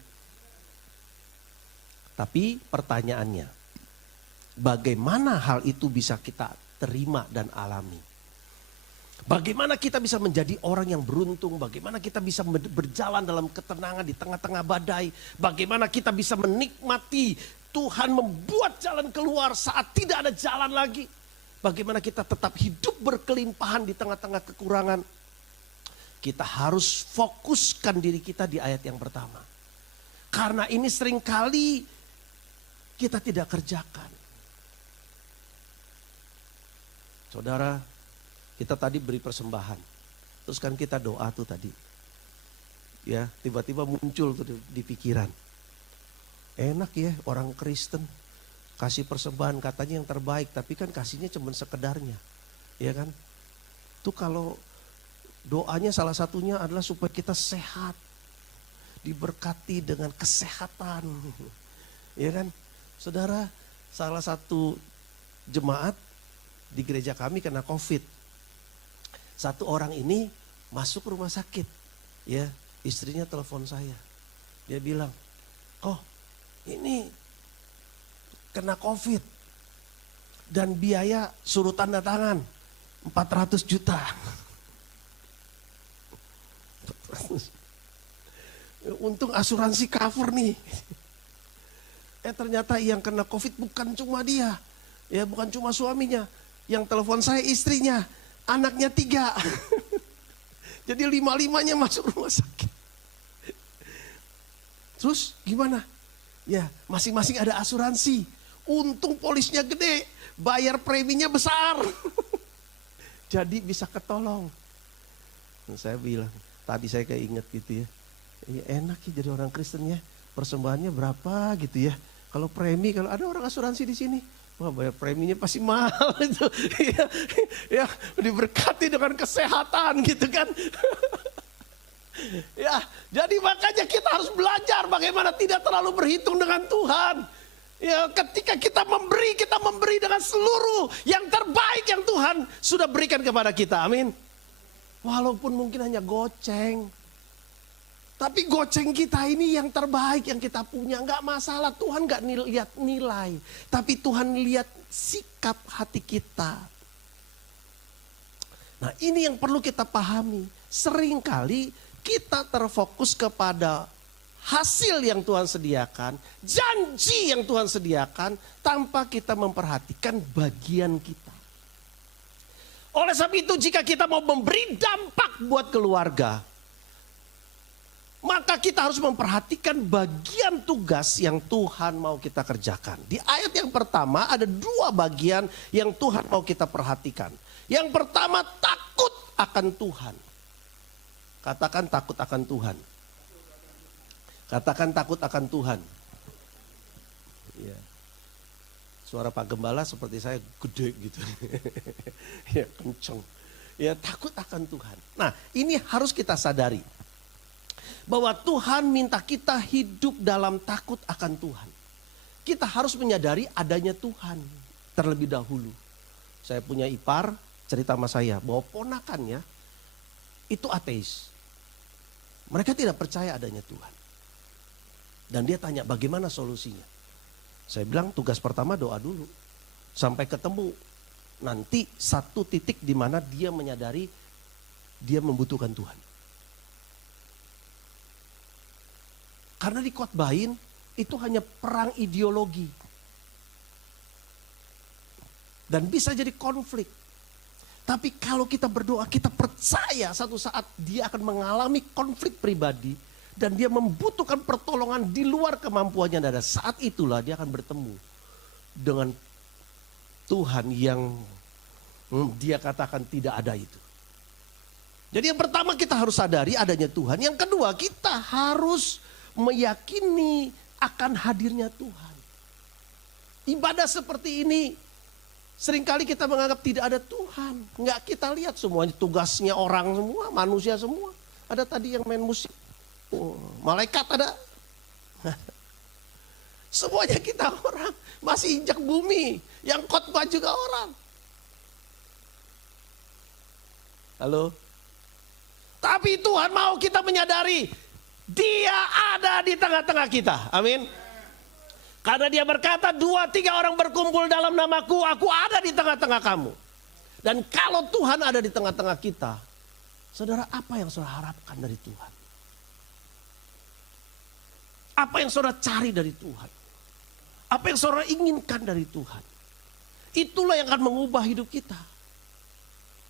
Tapi pertanyaannya, bagaimana hal itu bisa kita terima dan alami? Bagaimana kita bisa menjadi orang yang beruntung? Bagaimana kita bisa berjalan dalam ketenangan di tengah-tengah badai? Bagaimana kita bisa menikmati Tuhan membuat jalan keluar saat tidak ada jalan lagi? Bagaimana kita tetap hidup berkelimpahan di tengah-tengah kekurangan? Kita harus fokuskan diri kita di ayat yang pertama. Karena ini seringkali kita tidak kerjakan. Saudara, kita tadi beri persembahan. Terus kan kita doa tuh tadi. Ya, tiba-tiba muncul tuh di pikiran. Enak ya orang Kristen. Kasih persembahan katanya yang terbaik, tapi kan kasihnya cuma sekedarnya. Ya kan? Itu kalau doanya salah satunya adalah supaya kita sehat. Diberkati dengan kesehatan. Ya kan? Saudara, salah satu jemaat di gereja kami kena COVID. Satu orang ini masuk rumah sakit. Ya, istrinya telepon saya. Dia bilang, "Oh, ini kena COVID dan biaya suruh tanda tangan 400 juta. Untung asuransi cover nih. Ternyata yang kena COVID bukan cuma dia. Ya, bukan cuma suaminya. Yang telepon saya istrinya, anaknya 3. Jadi 5-5-nya masuk rumah sakit. Terus gimana? Ya, masing-masing ada asuransi. Untung polisnya gede, bayar preminya besar. Jadi bisa ketolong. Dan saya bilang, tadi saya kayak ingat gitu ya. Ya enak ya jadi orang Kristen ya. Persembahannya berapa gitu ya. Kalau premi, kalau ada orang asuransi di sini, wah bayar preminya pasti mahal itu. Ya, diberkati dengan kesehatan gitu kan. Ya, jadi makanya kita harus belajar bagaimana tidak terlalu berhitung dengan Tuhan. Ya, ketika kita memberi dengan seluruh yang terbaik yang Tuhan sudah berikan kepada kita. Amin. Walaupun mungkin hanya goceng. Tapi goceng kita ini yang terbaik yang kita punya. Enggak masalah, Tuhan enggak lihat nilai. Tapi Tuhan lihat sikap hati kita. Nah, ini yang perlu kita pahami. Seringkali kita terfokus kepada hasil yang Tuhan sediakan, janji yang Tuhan sediakan, tanpa kita memperhatikan bagian kita. Oleh sebab itu, jika kita mau memberi dampak buat keluarga, maka kita harus memperhatikan bagian tugas yang Tuhan mau kita kerjakan. Di ayat yang pertama ada 2 bagian yang Tuhan mau kita perhatikan. Yang pertama, takut akan Tuhan. Katakan takut akan Tuhan. Katakan takut akan Tuhan. Ya. Suara Pak Gembala seperti saya gede gitu. Ya, kenceng. Ya, takut akan Tuhan. Nah, ini harus kita sadari. Bahwa Tuhan minta kita hidup dalam takut akan Tuhan. Kita harus menyadari adanya Tuhan terlebih dahulu. Saya punya ipar, cerita sama saya bahwa ponakannya itu ateis. Mereka tidak percaya adanya Tuhan. Dan dia tanya bagaimana solusinya. Saya bilang tugas pertama doa dulu. Sampai ketemu nanti satu titik di mana dia menyadari dia membutuhkan Tuhan. Karena dikhotbahin itu hanya perang ideologi. Dan bisa jadi konflik. Tapi kalau kita berdoa, kita percaya satu saat dia akan mengalami konflik pribadi. Dan dia membutuhkan pertolongan di luar kemampuannya. Dan saat itulah dia akan bertemu dengan Tuhan yang dia katakan tidak ada itu. Jadi yang pertama kita harus sadari adanya Tuhan. Yang kedua kita harus meyakini akan hadirnya Tuhan. Ibadah seperti ini seringkali kita menganggap tidak ada Tuhan. Enggak, kita lihat semuanya tugasnya orang semua, manusia semua. Ada tadi yang main musik. Oh, malaikat ada. Semuanya kita orang. Masih injak bumi. Yang khotbah juga orang. Halo? Tapi Tuhan mau kita menyadari Dia ada di tengah-tengah kita. Amin. Karena Dia berkata 2-3 orang berkumpul dalam namaku, aku ada di tengah-tengah kamu. Dan kalau Tuhan ada di tengah-tengah kita, saudara, apa yang saudara harapkan dari Tuhan? Apa yang saudara cari dari Tuhan? Apa yang saudara inginkan dari Tuhan? Itulah yang akan mengubah hidup kita.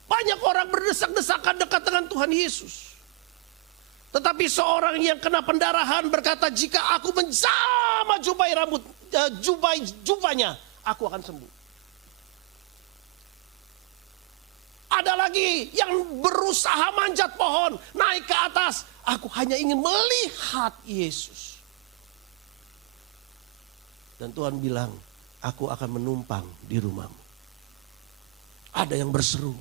Banyak orang berdesak-desakan dekat dengan Tuhan Yesus. Tetapi seorang yang kena pendarahan berkata, jika aku menjamah jubahnya, aku akan sembuh. Ada lagi yang berusaha manjat pohon, naik ke atas. Aku hanya ingin melihat Yesus. Dan Tuhan bilang, aku akan menumpang di rumahmu. Ada yang berseru,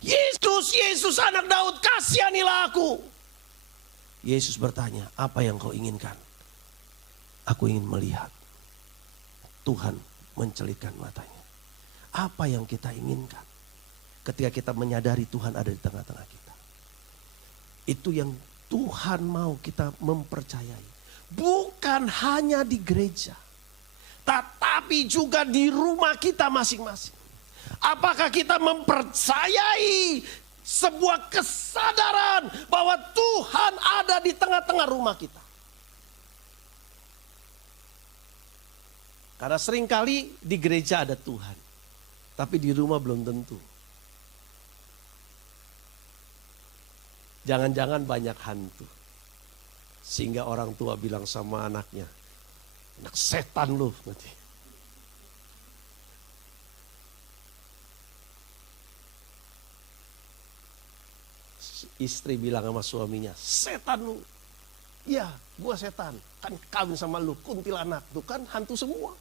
Yesus, Yesus anak Daud, kasihanilah aku. Yesus bertanya, apa yang kau inginkan? Aku ingin melihat. Tuhan mencelitkan matanya. Apa yang kita inginkan? Ketika kita menyadari Tuhan ada di tengah-tengah kita. Itu yang Tuhan mau kita mempercayai. Bukan hanya di gereja. Tetapi juga di rumah kita masing-masing. Apakah kita mempercayai sebuah kesadaran bahwa Tuhan ada di tengah-tengah rumah kita? Karena seringkali di gereja ada Tuhan, tapi di rumah belum tentu. Jangan-jangan banyak hantu. Sehingga orang tua bilang sama anaknya, anak setan lu nanti. Istri bilang sama suaminya, setan lu. Ya, gua setan. Kan kawin sama lu, kuntilanak. Tuh kan hantu semua.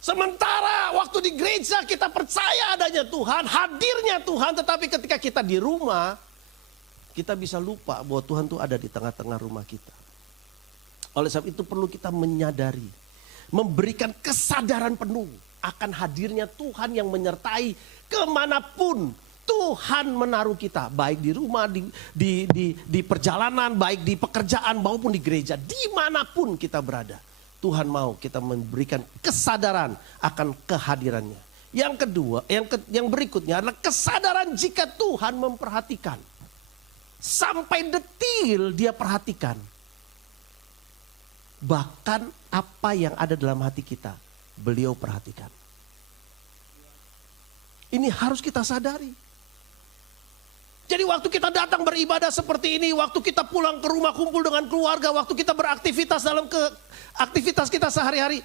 Sementara waktu di gereja kita percaya adanya Tuhan, hadirnya Tuhan. Tetapi ketika kita di rumah, kita bisa lupa bahwa Tuhan tuh ada di tengah-tengah rumah kita. Oleh sebab itu perlu kita menyadari, memberikan kesadaran penuh akan hadirnya Tuhan yang menyertai kemanapun Tuhan menaruh kita. Baik di rumah, di perjalanan, baik di pekerjaan maupun di gereja. Dimanapun kita berada, Tuhan mau kita memberikan kesadaran akan kehadirannya. Yang kedua, yang berikutnya adalah kesadaran jika Tuhan memperhatikan. Sampai detil dia perhatikan. Bahkan apa yang ada dalam hati kita, beliau perhatikan. Ini harus kita sadari. Jadi waktu kita datang beribadah seperti ini, waktu kita pulang ke rumah kumpul dengan keluarga, waktu kita beraktivitas dalam aktivitas kita sehari-hari,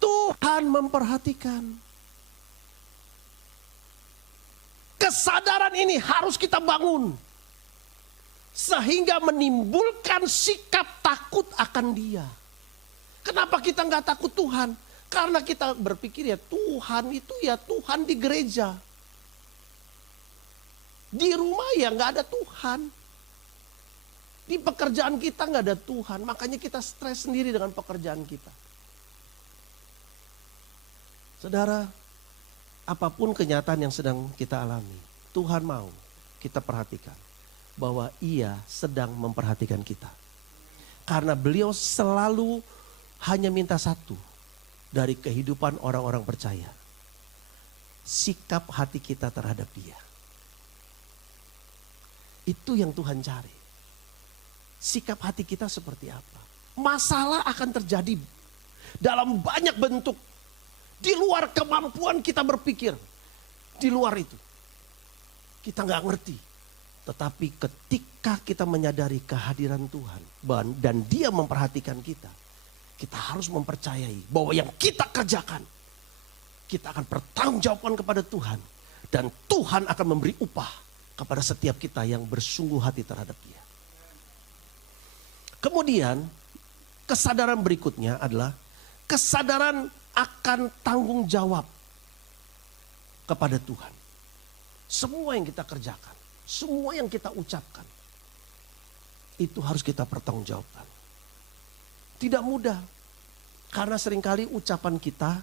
Tuhan memperhatikan. Kesadaran ini harus kita bangun. Sehingga menimbulkan sikap takut akan Dia. Kenapa kita nggak takut Tuhan? Karena kita berpikir ya Tuhan itu ya Tuhan di gereja. Di rumah ya nggak ada Tuhan. Di pekerjaan kita nggak ada Tuhan. Makanya kita stres sendiri dengan pekerjaan kita. Saudara, apapun kenyataan yang sedang kita alami, Tuhan mau kita perhatikan bahwa Ia sedang memperhatikan kita. Karena beliau selalu hanya minta satu dari kehidupan orang-orang percaya. Sikap hati kita terhadap Dia. Itu yang Tuhan cari. Sikap hati kita seperti apa? Masalah akan terjadi dalam banyak bentuk. Di luar kemampuan kita berpikir. Di luar itu. Kita nggak ngerti. Tetapi ketika kita menyadari kehadiran Tuhan dan Dia memperhatikan kita, kita harus mempercayai bahwa yang kita kerjakan, kita akan bertanggungjawabkan kepada Tuhan. Dan Tuhan akan memberi upah kepada setiap kita yang bersungguh hati terhadap Dia. Kemudian kesadaran berikutnya adalah kesadaran akan tanggung jawab kepada Tuhan. Semua yang kita kerjakan, semua yang kita ucapkan, itu harus kita pertanggungjawabkan. Tidak mudah, karena seringkali ucapan kita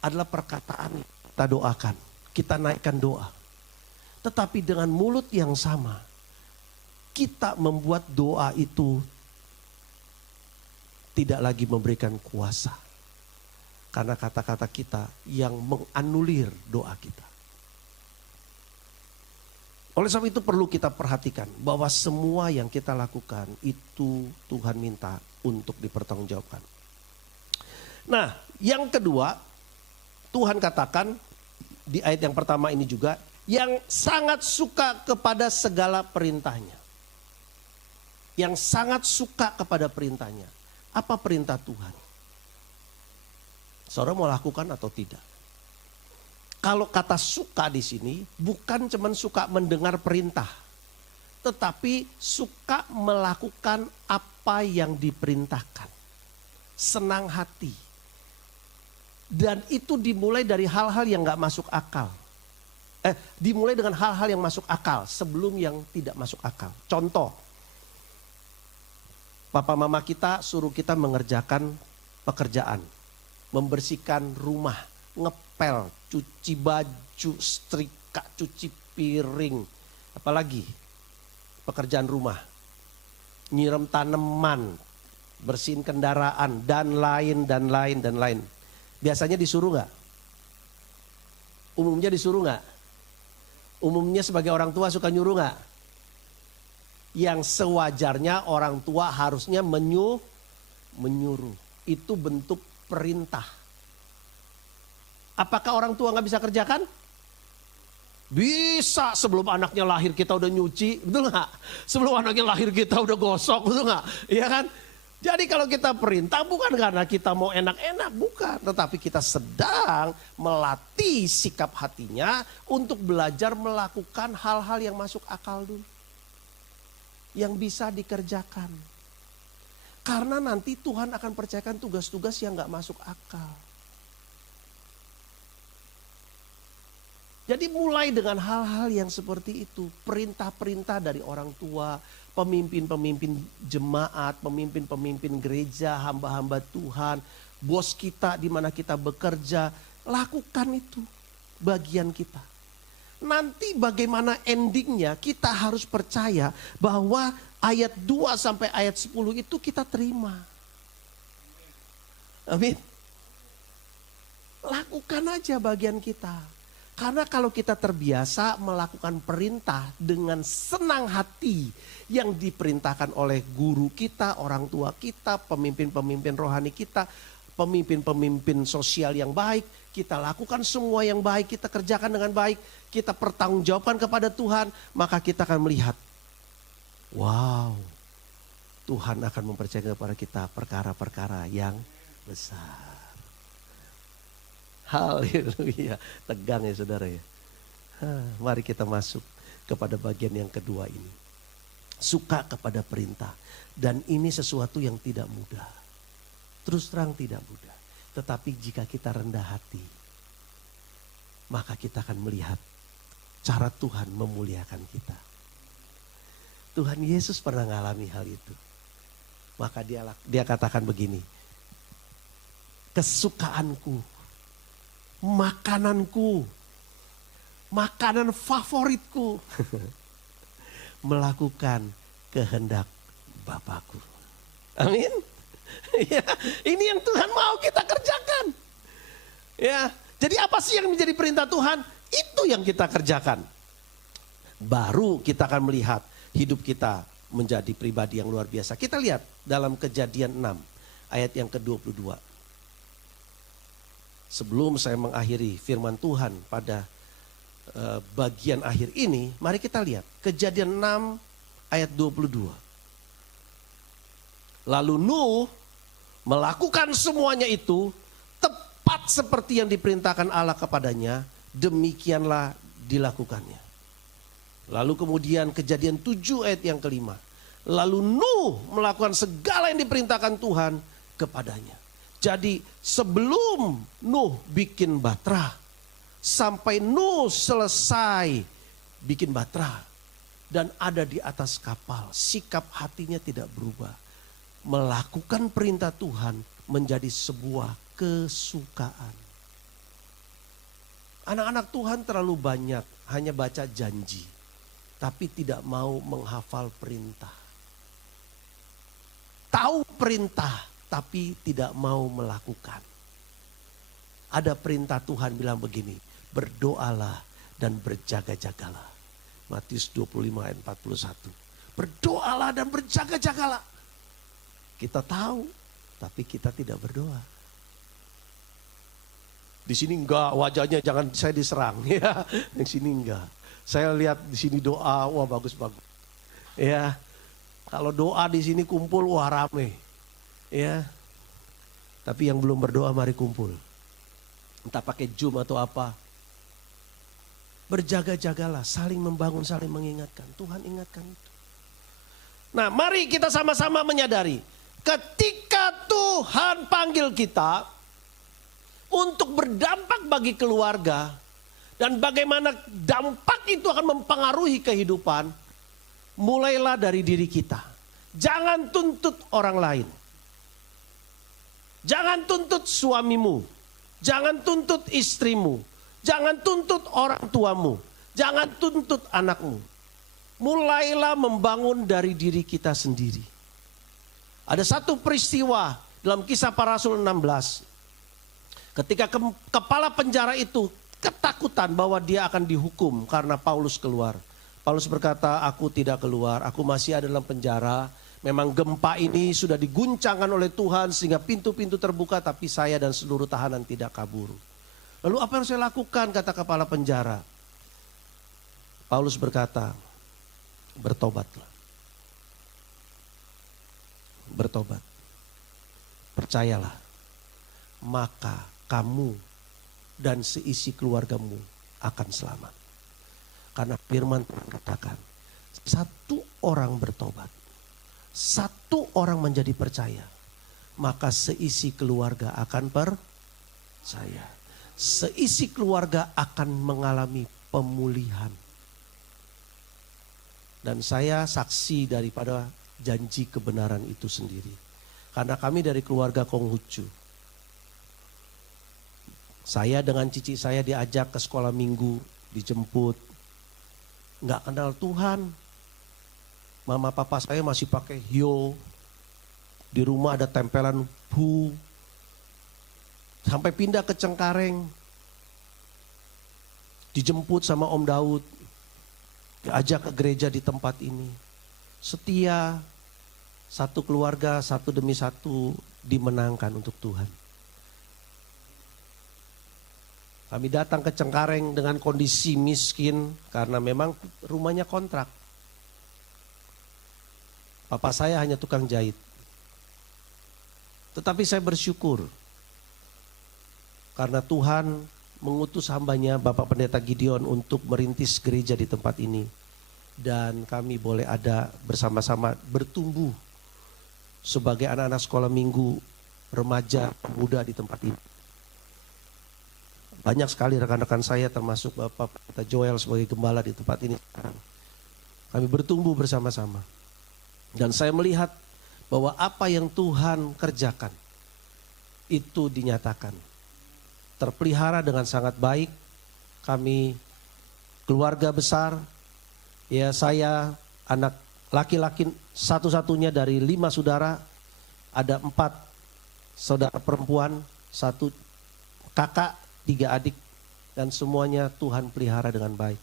adalah perkataan kita doakan, kita naikkan doa. Tetapi dengan mulut yang sama, kita membuat doa itu tidak lagi memberikan kuasa. Karena kata-kata kita yang menganulir doa kita. Oleh sebab itu perlu kita perhatikan bahwa semua yang kita lakukan itu Tuhan minta untuk dipertanggungjawabkan. Nah, yang kedua, Tuhan katakan di ayat yang pertama ini juga, yang sangat suka kepada segala perintahnya. Yang sangat suka kepada perintahnya. Apa perintah Tuhan? Saudara mau lakukan atau tidak? Kalau kata suka di sini bukan cuma suka mendengar perintah, tetapi suka melakukan apa yang diperintahkan. Senang hati. Dan itu dimulai dari hal-hal yang gak masuk akal. Dimulai dengan hal-hal yang masuk akal sebelum yang tidak masuk akal. Contoh, papa mama kita suruh kita mengerjakan pekerjaan. Membersihkan rumah, ngepel, cuci baju, setrika, cuci piring. Apalagi pekerjaan rumah. Nyiram tanaman, bersihin kendaraan, dan lain, dan lain, dan lain. Biasanya disuruh gak? Umumnya disuruh gak? Umumnya sebagai orang tua suka nyuruh gak? Yang sewajarnya orang tua harusnya menyuruh. Itu bentuk perintah. Apakah orang tua gak bisa kerjakan? Bisa, sebelum anaknya lahir kita udah nyuci, betul gak? Sebelum anaknya lahir kita udah gosok, betul gak? Iya kan? Jadi kalau kita perintah bukan karena kita mau enak-enak, bukan. Tetapi kita sedang melatih sikap hatinya untuk belajar melakukan hal-hal yang masuk akal dulu. Yang bisa dikerjakan. Karena nanti Tuhan akan percayakan tugas-tugas yang gak masuk akal. Jadi mulai dengan hal-hal yang seperti itu. Perintah-perintah dari orang tua, pemimpin-pemimpin jemaat, pemimpin-pemimpin gereja, hamba-hamba Tuhan, bos kita di mana kita bekerja, lakukan itu bagian kita. Nanti bagaimana endingnya kita harus percaya bahwa ayat 2 sampai ayat 10 itu kita terima. Amin. Lakukan aja bagian kita. Karena kalau kita terbiasa melakukan perintah dengan senang hati yang diperintahkan oleh guru kita, orang tua kita, pemimpin-pemimpin rohani kita, pemimpin-pemimpin sosial yang baik, kita lakukan semua yang baik, kita kerjakan dengan baik, kita pertanggungjawabkan kepada Tuhan, maka kita akan melihat, wow, Tuhan akan mempercayakan kepada kita perkara-perkara yang besar. Haleluya, tegang ya saudara ya. Mari kita masuk kepada bagian yang kedua ini. Suka kepada perintah. Dan ini sesuatu yang tidak mudah. Terus terang tidak mudah. Tetapi jika kita rendah hati, maka kita akan melihat cara Tuhan memuliakan kita. Tuhan Yesus pernah mengalami hal itu. Maka dia katakan begini, kesukaanku, makananku, makanan favoritku, melakukan kehendak Bapakku. Amin. Ya, ini yang Tuhan mau kita kerjakan. Ya, jadi apa sih yang menjadi perintah Tuhan? Itu yang kita kerjakan. Baru kita akan melihat hidup kita menjadi pribadi yang luar biasa. Kita lihat dalam Kejadian 6 ayat yang ke-22. Sebelum saya mengakhiri firman Tuhan pada bagian akhir ini, mari kita lihat Kejadian 6 ayat 22. Lalu Nuh melakukan semuanya itu tepat seperti yang diperintahkan Allah kepadanya, demikianlah dilakukannya. Lalu kemudian Kejadian 7 ayat yang kelima. Lalu Nuh melakukan segala yang diperintahkan Tuhan kepadanya. Jadi sebelum Nuh bikin Batra, sampai Nuh selesai bikin Batra dan ada di atas kapal, sikap hatinya tidak berubah. Melakukan perintah Tuhan menjadi sebuah kesukaan. Anak-anak Tuhan terlalu banyak hanya baca janji, tapi tidak mau menghafal perintah. Tahu perintah, tapi tidak mau melakukan. Ada perintah Tuhan bilang begini, berdoalah dan berjaga-jagalah. Matius 25 ayat 41. Berdoalah dan berjaga-jagalah. Kita tahu, tapi kita tidak berdoa. Di sini enggak, wajahnya jangan saya diserang ya. Di sini enggak. Saya lihat di sini doa, wah bagus-bagus. Ya. Kalau doa di sini kumpul, wah rame. Ya, tapi yang belum berdoa mari kumpul. Entah pakai Zoom atau apa. Berjaga-jagalah, saling membangun, saling mengingatkan. Tuhan ingatkan itu. Nah, mari kita sama-sama menyadari. Ketika Tuhan panggil kita untuk berdampak bagi keluarga. Dan bagaimana dampak itu akan mempengaruhi kehidupan. Mulailah dari diri kita. Jangan tuntut orang lain. Jangan tuntut suamimu, jangan tuntut istrimu, jangan tuntut orang tuamu, jangan tuntut anakmu. Mulailah membangun dari diri kita sendiri. Ada satu peristiwa dalam Kisah Para Rasul 16. Ketika kepala penjara itu ketakutan bahwa dia akan dihukum karena Paulus keluar. Paulus berkata, aku tidak keluar, aku masih ada dalam penjara. Memang gempa ini sudah diguncangkan oleh Tuhan sehingga pintu-pintu terbuka, tapi saya dan seluruh tahanan tidak kabur. Lalu apa yang saya lakukan, kata kepala penjara. Paulus berkata, bertobatlah. Bertobat. Percayalah. Maka kamu dan seisi keluargamu akan selamat. Karena firman Tuhan katakan, satu orang bertobat, satu orang menjadi percaya, maka seisi keluarga akan percaya. Seisi keluarga akan mengalami pemulihan. Dan saya saksi daripada janji kebenaran itu sendiri. Karena kami dari keluarga Konghucu. Saya dengan cici saya diajak ke sekolah minggu, dijemput. Nggak kenal Tuhan. Mama papa saya masih pakai hio. Di rumah ada tempelan hu. Sampai pindah ke Cengkareng. dijemput sama Om Daud, diajak ke gereja di tempat ini. Setia, satu keluarga, satu demi satu dimenangkan untuk Tuhan. Kami datang ke Cengkareng dengan kondisi miskin karena memang rumahnya kontrak. Papa saya hanya tukang jahit. Tetapi saya bersyukur karena Tuhan mengutus hambanya Bapak Pendeta Gideon untuk merintis gereja di tempat ini. Dan kami boleh ada bersama-sama bertumbuh sebagai anak-anak sekolah minggu, remaja, pemuda di tempat ini. Banyak sekali rekan-rekan saya termasuk Bapak Pendeta Joel sebagai gembala di tempat ini sekarang. Kami bertumbuh bersama-sama. Dan saya melihat bahwa apa yang Tuhan kerjakan itu dinyatakan. Terpelihara dengan sangat baik. Kami keluarga besar. Ya, saya anak laki-laki satu-satunya dari 5 saudara. Ada 4 saudara perempuan, 1 kakak, 3 adik, dan semuanya Tuhan pelihara dengan baik.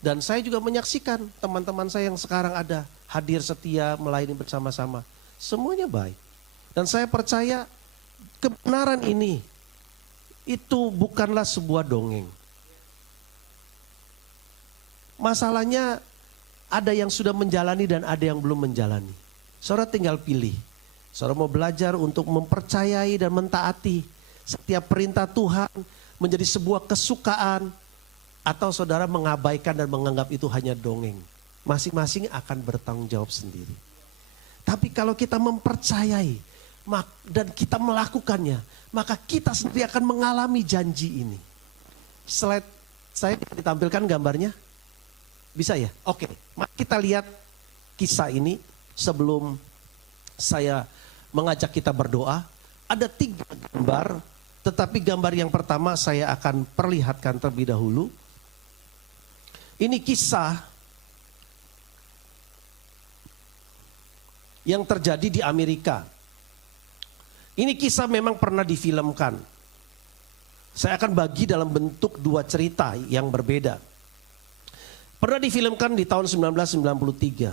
Dan saya juga menyaksikan teman-teman saya yang sekarang ada, hadir setia, melayani bersama-sama. Semuanya baik. Dan saya percaya kebenaran ini, itu bukanlah sebuah dongeng. Masalahnya ada yang sudah menjalani dan ada yang belum menjalani. Saudara tinggal pilih. Saudara mau belajar untuk mempercayai dan mentaati setiap perintah Tuhan menjadi sebuah kesukaan, atau saudara mengabaikan dan menganggap itu hanya dongeng. Masing-masing akan bertanggung jawab sendiri. Tapi kalau kita mempercayai dan kita melakukannya, maka kita sendiri akan mengalami janji ini. Slide saya ditampilkan gambarnya. Bisa ya? Oke, mari kita lihat kisah ini sebelum saya mengajak kita berdoa. Ada 3 gambar, tetapi gambar yang pertama saya akan perlihatkan terlebih dahulu. Ini kisah yang terjadi di Amerika. Ini kisah memang pernah difilmkan. Saya akan bagi dalam bentuk 2 cerita yang berbeda. Pernah difilmkan di tahun 1993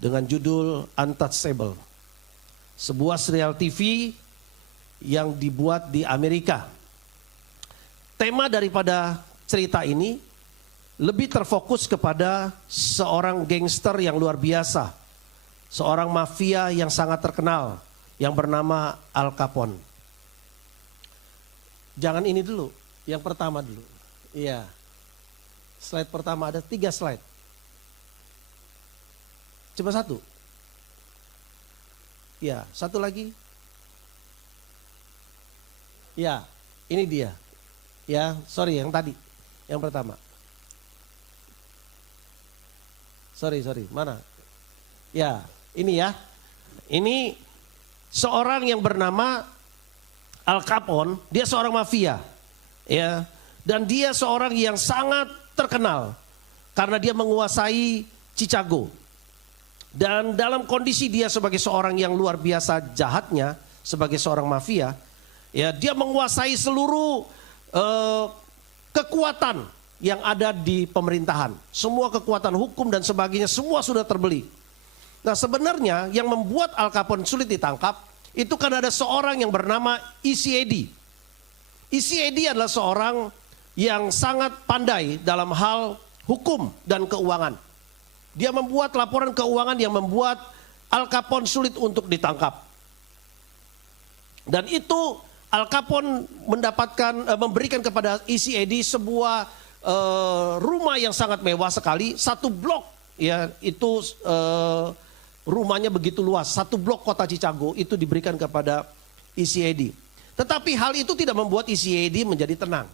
dengan judul Untouchable. Sebuah serial TV yang dibuat di Amerika. Tema daripada cerita ini lebih terfokus kepada seorang gangster yang luar biasa. Seorang mafia yang sangat terkenal yang bernama Al Capone. Jangan ini dulu, yang pertama dulu. Iya. Slide pertama, ada 3 slide. Coba 1. Ya, 1 lagi. Ya, ini dia. Ya, sorry yang tadi. Yang pertama. Sorry, mana? Ya, ini ya. Ini seorang yang bernama Al Capone, dia seorang mafia. Ya, dan dia seorang yang sangat terkenal karena dia menguasai Chicago. Dan dalam kondisi dia sebagai seorang yang luar biasa jahatnya, sebagai seorang mafia, ya, dia menguasai seluruh kekuatan yang ada di pemerintahan. Semua kekuatan hukum dan sebagainya semua sudah terbeli. Nah, sebenarnya yang membuat Al Capone sulit ditangkap itu kan ada seorang yang bernama ECAD. ECAD adalah seorang yang sangat pandai dalam hal hukum dan keuangan. Dia membuat laporan keuangan yang membuat Al Capone sulit untuk ditangkap. Dan itu Al Capone memberikan kepada ECAD sebuah rumah yang sangat mewah sekali, 1 blok, ya, itu rumahnya begitu luas, 1 blok kota Chicago itu diberikan kepada ECAD. Tetapi hal itu tidak membuat ECAD menjadi tenang.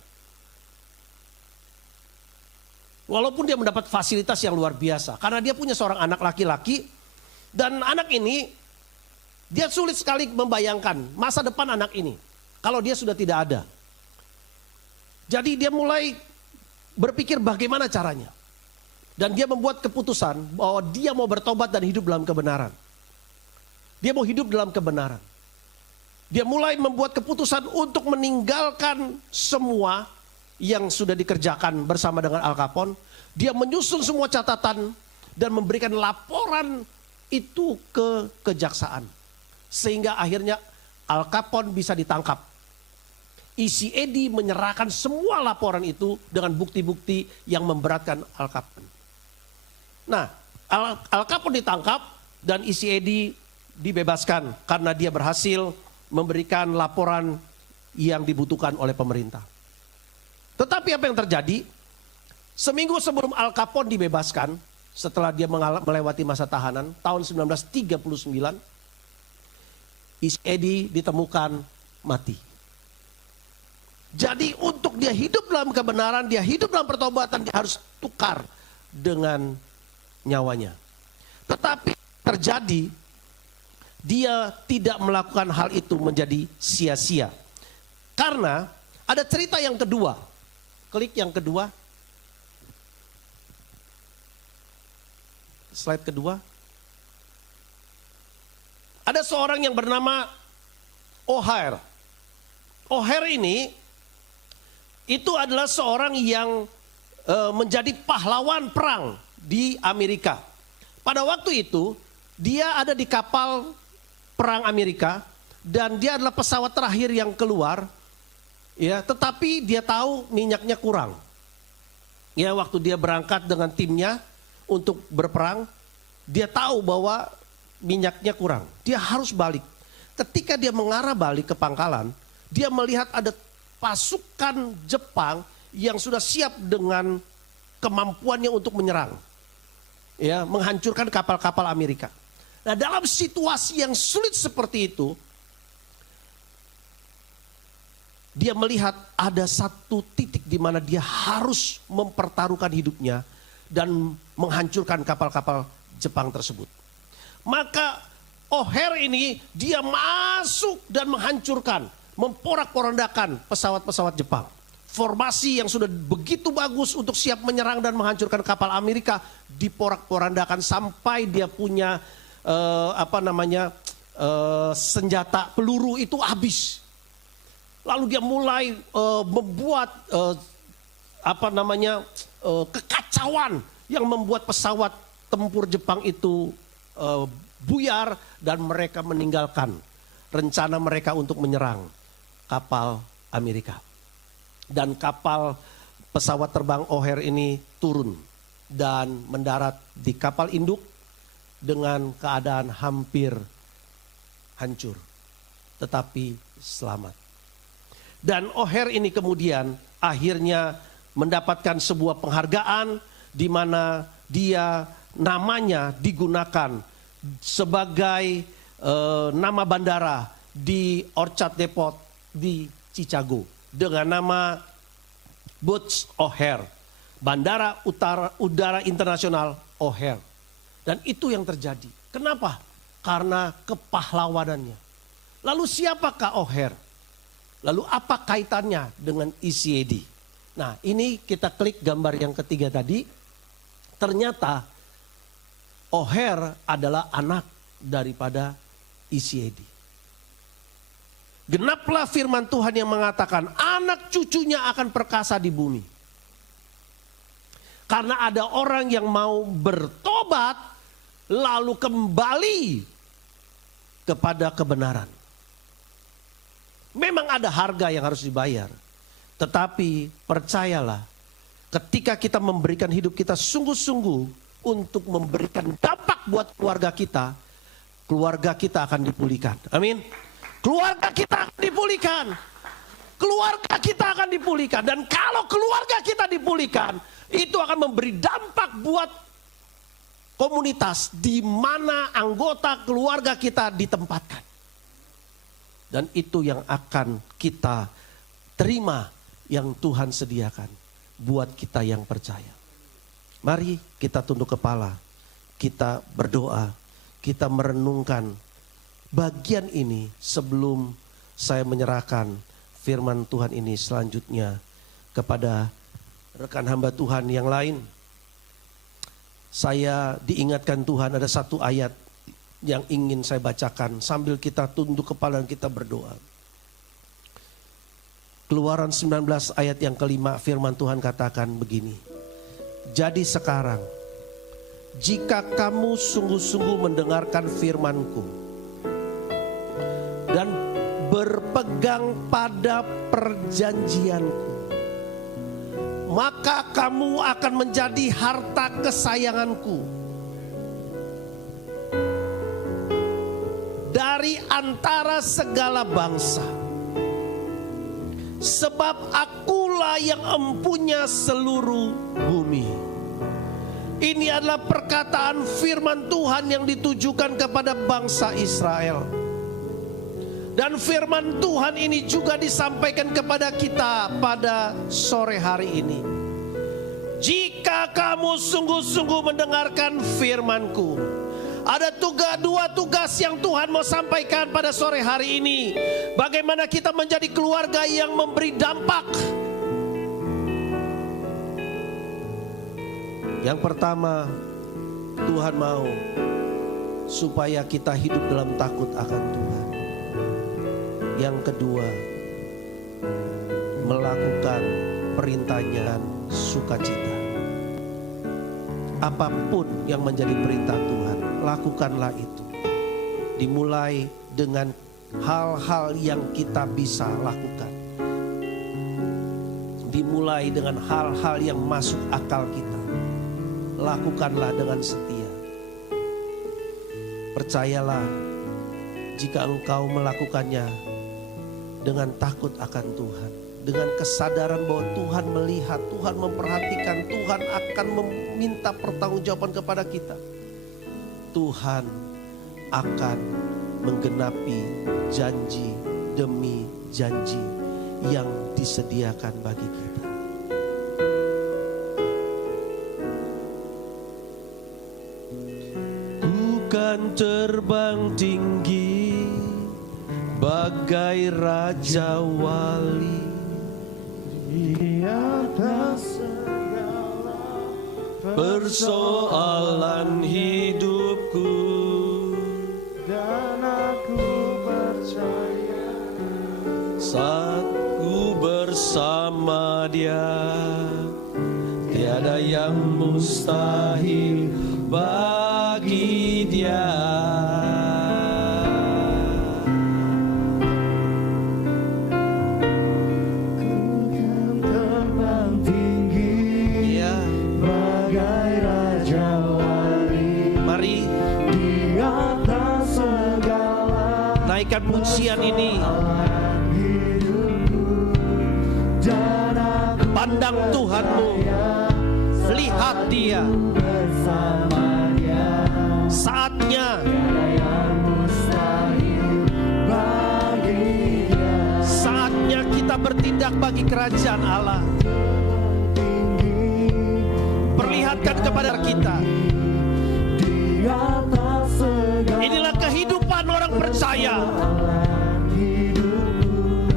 Walaupun dia mendapat fasilitas yang luar biasa, karena dia punya seorang anak laki-laki, dan anak ini dia sulit sekali membayangkan masa depan anak ini kalau dia sudah tidak ada. Jadi dia mulai berpikir bagaimana caranya. Dan dia membuat keputusan bahwa dia mau bertobat dan hidup dalam kebenaran. Dia mau hidup dalam kebenaran. Dia mulai membuat keputusan untuk meninggalkan semua yang sudah dikerjakan bersama dengan Al Capone. Dia menyusun semua catatan dan memberikan laporan itu ke kejaksaan. Sehingga akhirnya Al Capone bisa ditangkap. ECAD menyerahkan semua laporan itu dengan bukti-bukti yang memberatkan Al Capone. Nah, Al Capone ditangkap dan ECAD dibebaskan karena dia berhasil memberikan laporan yang dibutuhkan oleh pemerintah. Tetapi apa yang terjadi? Seminggu sebelum Al Capone dibebaskan, setelah dia melewati masa tahanan, tahun 1939, ECAD ditemukan mati. Jadi untuk dia hidup dalam kebenaran, dia hidup dalam pertobatan, dia harus tukar dengan nyawanya. Tetapi terjadi, dia tidak melakukan hal itu menjadi sia-sia. Karena ada cerita yang kedua. Klik yang kedua. Slide kedua. Ada seorang yang bernama O'Hare. O'Hare ini itu adalah seorang yang menjadi pahlawan perang di Amerika. Pada waktu itu dia ada di kapal perang Amerika dan dia adalah pesawat terakhir yang keluar. Ya, tetapi dia tahu minyaknya kurang. Ya, waktu dia berangkat dengan timnya untuk berperang, dia tahu bahwa minyaknya kurang. Dia harus balik. Ketika dia mengarah balik ke pangkalan, dia melihat ada pasukan Jepang yang sudah siap dengan kemampuannya untuk menyerang. Ya, menghancurkan kapal-kapal Amerika. Nah, dalam situasi yang sulit seperti itu, dia melihat ada satu titik di mana dia harus mempertaruhkan hidupnya dan menghancurkan kapal-kapal Jepang tersebut. Maka O'Hare ini dia masuk dan menghancurkan, memporak-porandakan pesawat-pesawat Jepang. Formasi yang sudah begitu bagus untuk siap menyerang dan menghancurkan kapal Amerika diporak-porandakan sampai dia punya senjata peluru itu habis. Lalu dia mulai membuat kekacauan yang membuat pesawat tempur Jepang itu buyar dan mereka meninggalkan rencana mereka untuk menyerang kapal Amerika. Dan kapal pesawat terbang O'Hare ini turun dan mendarat di kapal induk dengan keadaan hampir hancur, tetapi selamat. Dan O'Hare ini kemudian akhirnya mendapatkan sebuah penghargaan di mana dia namanya digunakan sebagai nama bandara di Orchard Depot di Chicago dengan nama Butz O'Hare, Bandara Udara Internasional O'Hare. Dan itu yang terjadi. Kenapa? Karena kepahlawanannya. Lalu siapakah O'Hare? Lalu apa kaitannya dengan ECAD? Nah, ini kita klik gambar yang ketiga tadi. Ternyata O'Hare adalah anak daripada ECAD. Genaplah firman Tuhan yang mengatakan anak cucunya akan perkasa di bumi. Karena ada orang yang mau bertobat lalu kembali kepada kebenaran. Memang ada harga yang harus dibayar. Tetapi percayalah, ketika kita memberikan hidup kita sungguh-sungguh untuk memberikan dampak buat keluarga kita akan dipulihkan. Amin. Keluarga kita akan dipulihkan. Keluarga kita akan dipulihkan. Dan kalau keluarga kita dipulihkan, itu akan memberi dampak buat komunitas di mana anggota keluarga kita ditempatkan. Dan itu yang akan kita terima yang Tuhan sediakan buat kita yang percaya. Mari kita tunduk kepala, kita berdoa, kita merenungkan bagian ini sebelum saya menyerahkan firman Tuhan ini selanjutnya kepada rekan hamba Tuhan yang lain. Saya diingatkan Tuhan ada satu ayat yang ingin saya bacakan sambil kita tunduk kepala dan kita berdoa. Keluaran 19 ayat yang kelima, firman Tuhan katakan begini. Jadi sekarang, jika kamu sungguh-sungguh mendengarkan firman-Ku dan berpegang pada perjanjian-Ku, maka kamu akan menjadi harta kesayangan-Ku dari antara segala bangsa. Sebab akulah yang empunya seluruh bumi. Ini adalah perkataan firman Tuhan yang ditujukan kepada bangsa Israel. Dan firman Tuhan ini juga disampaikan kepada kita pada sore hari ini. Jika kamu sungguh-sungguh mendengarkan firman-Ku. Ada dua tugas yang Tuhan mau sampaikan pada sore hari ini. Bagaimana kita menjadi keluarga yang memberi dampak. Yang pertama, Tuhan mau supaya kita hidup dalam takut akan Tuhan. Yang kedua, melakukan perintahnya dan sukacita. Apapun yang menjadi perintah Tuhan, lakukanlah itu. Dimulai dengan hal-hal yang kita bisa lakukan. Dimulai dengan hal-hal yang masuk akal kita. Lakukanlah dengan setia. Percayalah, jika engkau melakukannya dengan takut akan Tuhan, dengan kesadaran bahwa Tuhan melihat, Tuhan memperhatikan, Tuhan akan meminta pertanggungjawaban kepada kita. Tuhan akan menggenapi janji demi janji yang disediakan bagi kita. Bukan terbang tinggi bagai raja wali di atas segala persoalan hidupku, dan aku percaya saat ku bersama Dia, tiada yang mustahil bagi Dia. Naikkan pujian ini. Pandang Tuhanmu, lihat Dia. Saatnya kita bertindak bagi kerajaan Allah. Perlihatkan kepada kita. Inilah kehidupan orang percaya.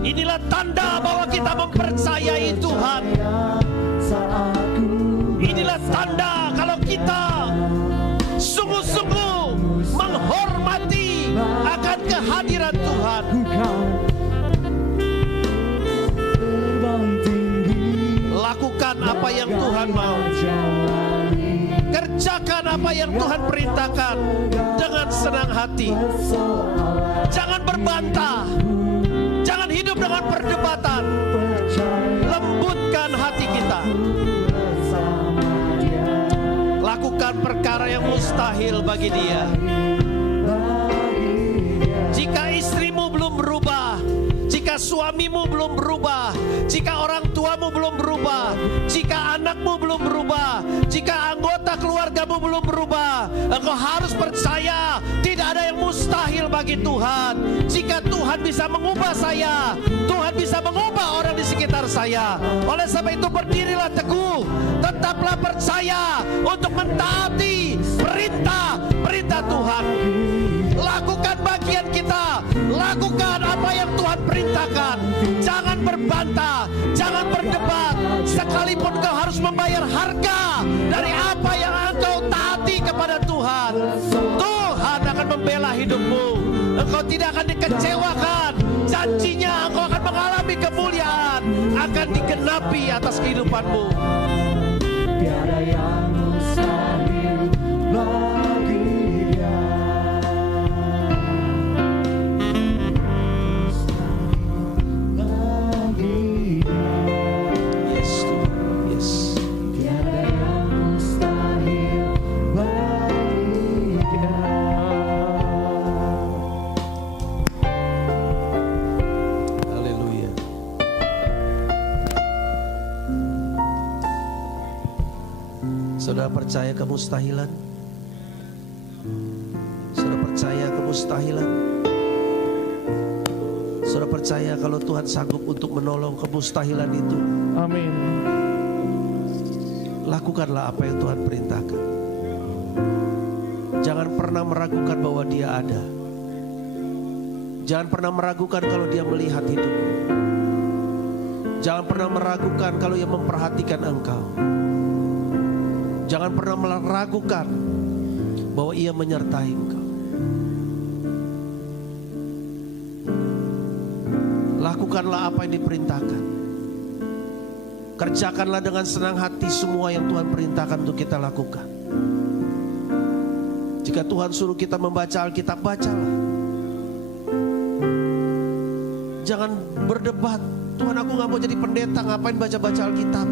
Inilah tanda bahwa kita mempercayai Tuhan. Inilah tanda kalau kita sungguh-sungguh menghormati akan kehadiran Tuhan. Lakukan apa yang Tuhan mau. Kerjakan apa yang Tuhan perintahkan dengan senang hati. Jangan berbantah. Jangan hidup dengan perdebatan. Lembutkan hati kita. Lakukan perkara yang mustahil bagi Dia. Jika istrimu belum berubah, jika suamimu belum berubah, jika orang tuamu belum berubah, jika anakmu belum berubah, jika anggota keluargamu belum berubah, engkau harus percaya tidak ada yang mustahil bagi Tuhan. Jika Tuhan bisa mengubah saya, Tuhan bisa mengubah orang di sekitar saya. Oleh sebab itu berdirilah teguh, tetaplah percaya untuk mentaati perintah Tuhan. Lakukan bagian kita, lakukan apa yang Tuhan perintahkan. Jangan berbantah, jangan berdebat. Sekalipun kau harus membayar harga dari apa yang engkau taati kepada Tuhan, Tuhan akan membela hidupmu. Engkau tidak akan dikecewakan Janjinya engkau akan mengalami kemuliaan, akan digenapi atas kehidupanmu. Tiada yang mustahil bagi Dia. Mustahil bagi Dia. Yes, Tuhan. Yes. Tiada yang mustahil bagi Dia. Haleluya. Saudara percaya kemustahilan? Saudara percaya kemustahilan? Saudara percaya kalau Tuhan sanggup untuk menolong kemustahilan itu? Amin. Lakukanlah apa yang Tuhan perintahkan. Jangan pernah meragukan bahwa Dia ada. Jangan pernah meragukan kalau Dia melihat hidupmu. Jangan pernah meragukan kalau Ia memperhatikan engkau. Jangan pernah meragukan bahwa Ia menyertai engkau. Lakukanlah apa yang diperintahkan. Kerjakanlah dengan senang hati semua yang Tuhan perintahkan untuk kita lakukan. Jika Tuhan suruh kita membaca Alkitab, bacalah. Jangan berdebat, Tuhan aku gak mau jadi pendeta, ngapain baca-baca Alkitab.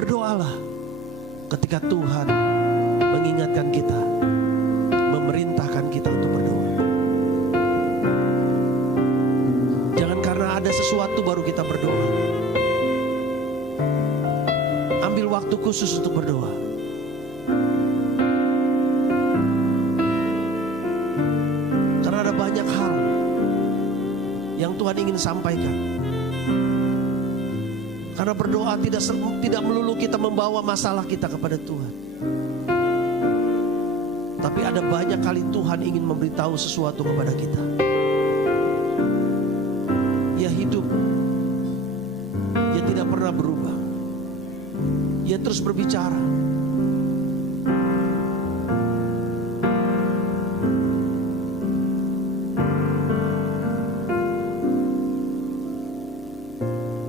Berdoalah ketika Tuhan mengingatkan kita, memerintahkan kita untuk berdoa. Jangan karena ada sesuatu baru kita berdoa. Ambil waktu khusus untuk berdoa. Karena ada banyak hal yang Tuhan ingin sampaikan. Karena berdoa tidak melulu kita membawa masalah kita kepada Tuhan. Tapi ada banyak kali Tuhan ingin memberitahu sesuatu kepada kita. Ia hidup. Ia tidak pernah berubah. Ia terus berbicara.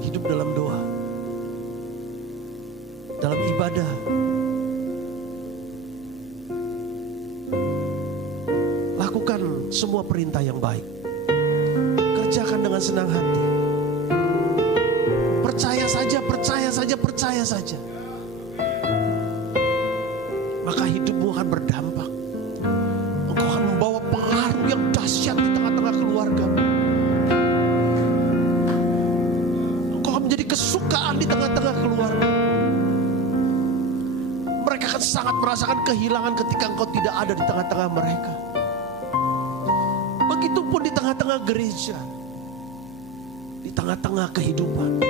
Hidup dalam doa. Dalam ibadah. Lakukan semua perintah yang baik. Kerjakan dengan senang hati. Percaya saja, percaya saja, percaya saja. Maka hidupmu akan berdampak. Engkau akan membawa pengaruh yang dahsyat di tengah-tengah keluarga. Engkau akan menjadi kesukaan di tengah-tengah keluarga. Mereka akan sangat merasakan kehilangan ketika engkau tidak ada di tengah-tengah mereka. Begitupun di tengah-tengah gereja, di tengah-tengah kehidupan.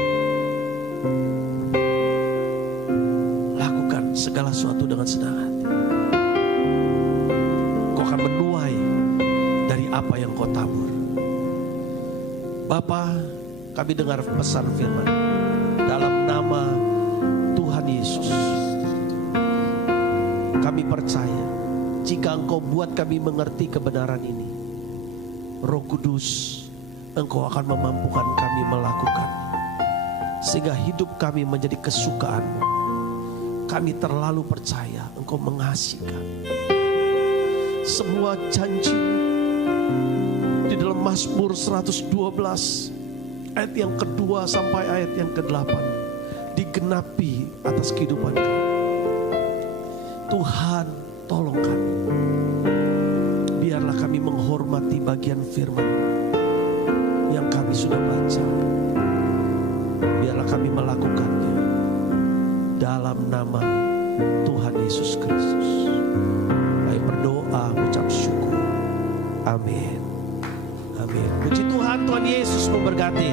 Lakukan segala sesuatu dengan senang hati. Kau akan menuai dari apa yang kau tabur. Bapa, kami dengar pesan firman dalam nama Tuhan Yesus. Kami percaya jika Engkau buat kami mengerti kebenaran ini, Roh Kudus, Engkau akan memampukan kami melakukan, sehingga hidup kami menjadi kesukaan-Mu. Kami terlalu percaya Engkau mengasihi kami. Semua janji di dalam Mazmur 112 ayat yang kedua sampai ayat yang ke-8 digenapi atas kehidupan kami. Tuhan, tolong kami. Biarlah kami menghormati bagian firman yang kami sudah baca. Biarlah kami melakukannya dalam nama Tuhan Yesus Kristus. Kami berdoa, ucap syukur. Amin. Amin. Puji Tuhan, Tuhan Yesus memberkati.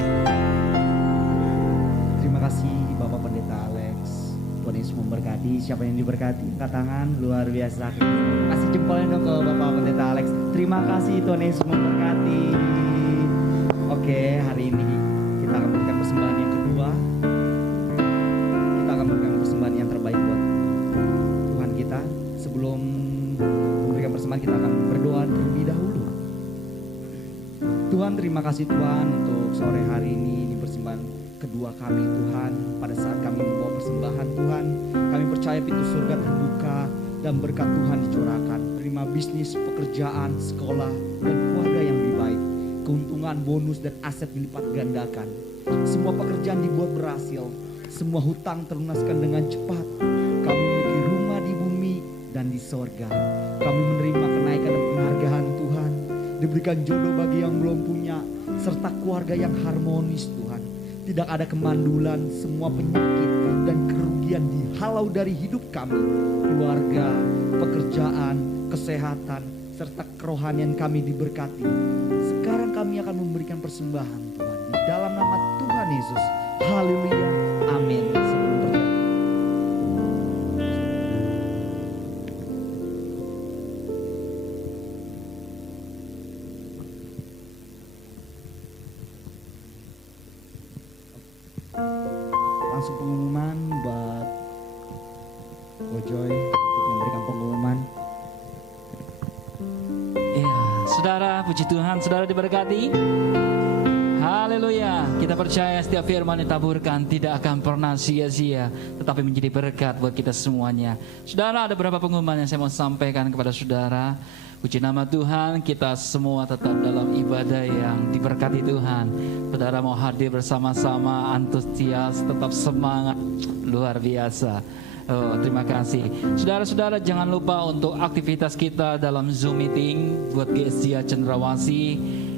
Terima kasih Bapak Pendeta Alex. Tuhan Yesus memberkati. Siapa yang diberkati? Angkat tangan, luar biasa. Kasih jempolnya dong ke Bapak Pendeta Alex. Terima kasih, Tuhan Yesus memberkati. Oke, hari ini kita akan berikan persembahan yang kedua. Kita akan berikan persembahan yang terbaik buat sebelum memberikan persembahan kita akan berdoa terlebih dahulu. Tuhan, terima kasih Tuhan untuk sore hari ini persembahan kedua kami Tuhan. Pada saat kami membawa persembahan Tuhan, kami percaya pintu surga terbuka dan berkat Tuhan dicurahkan. Terima bisnis, pekerjaan, sekolah, dan keluarga yang lebih baik. Keuntungan, bonus, dan aset dilipat gandakan. Semua pekerjaan dibuat berhasil. Semua hutang terlunaskan dengan cepat. Kami memiliki rumah di bumi dan di sorga. Kami menerima kenaikan dan penghargaan Tuhan. Diberikan jodoh bagi yang belum punya, serta keluarga yang harmonis Tuhan. Tidak ada kemandulan, semua penyakit dan kerugian dihalau dari hidup kami. Keluarga, pekerjaan, kesehatan, serta kerohanian kami diberkati. Sekarang kami akan memberikan persembahan Tuhan. Di dalam nama Tuhan Yesus. Haleluya. Amin. Sebelum berdoa. Langsung pengumuman buat Bojoy untuk memberikan pengumuman. Ya, saudara, puji Tuhan, saudara diberkati. Haleluya. Kita percaya setiap firman ditaburkan tidak akan pernah sia-sia, tetapi menjadi berkat buat kita semuanya. Saudara, ada beberapa pengumuman yang saya mau sampaikan kepada saudara. Puji nama Tuhan, kita semua tetap dalam ibadah yang diberkati Tuhan. Saudara mau hadir bersama-sama, antusias, tetap semangat, luar biasa. Oh, terima kasih. Saudara-saudara, jangan lupa untuk aktivitas kita dalam Zoom meeting buat GSJ Cendrawasih.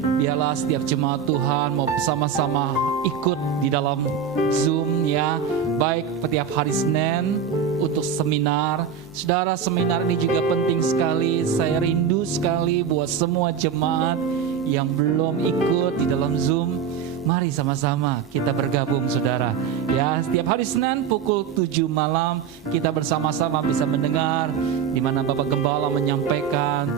Biarlah setiap jemaat Tuhan mau bersama-sama ikut di dalam Zoom ya. Baik setiap hari Senin untuk seminar. Saudara, seminar ini juga penting sekali. Saya rindu sekali buat semua jemaat yang belum ikut di dalam Zoom. Mari sama-sama kita bergabung saudara. Ya, setiap hari Senin pukul 7 malam kita bersama-sama bisa mendengar di mana Bapak Gembala menyampaikan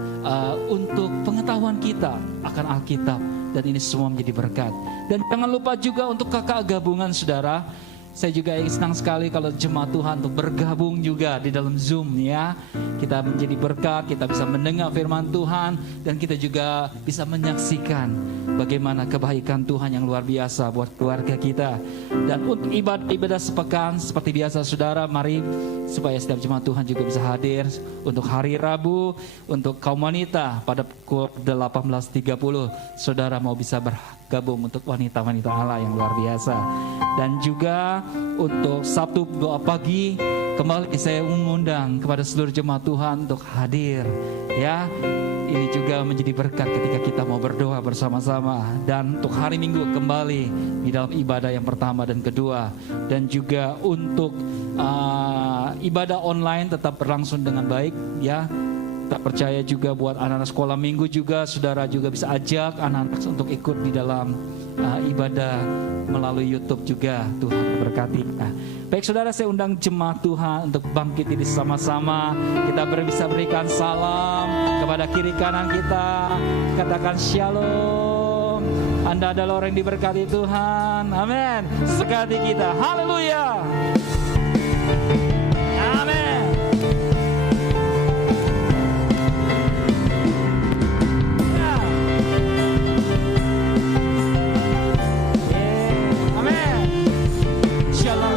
untuk pengetahuan kita akan Alkitab, dan ini semua menjadi berkat. Dan jangan lupa juga untuk kakak gabungan saudara. Saya juga senang sekali kalau jemaat Tuhan untuk bergabung juga di dalam Zoom ya. Kita menjadi berkat, kita bisa mendengar firman Tuhan, dan kita juga bisa menyaksikan bagaimana kebaikan Tuhan yang luar biasa buat keluarga kita. Dan untuk ibadah sepekan seperti biasa saudara, mari supaya setiap jemaat Tuhan juga bisa hadir untuk hari Rabu untuk kaum wanita pada pukul 18.30. Saudara mau bisa bergabung untuk wanita-wanita Allah yang luar biasa. Dan juga untuk Sabtu doa pagi kembali saya mengundang kepada seluruh jemaat Tuhan untuk hadir ya. Ini juga menjadi berkat ketika kita mau berdoa bersama-sama. Dan untuk hari Minggu kembali di dalam ibadah yang pertama dan kedua. Dan juga untuk ibadah online tetap berlangsung dengan baik ya. Kita percaya juga buat anak-anak sekolah minggu juga, saudara juga bisa ajak anak-anak untuk ikut di dalam ibadah melalui YouTube juga. Tuhan berkati. Nah, baik saudara, saya undang jemaat Tuhan untuk bangkit ini sama-sama. Kita bisa berikan salam kepada kiri kanan kita. Katakan shalom. Anda adalah orang yang diberkati Tuhan. Amin. Sekali kita. Haleluya. Amin. Shalom,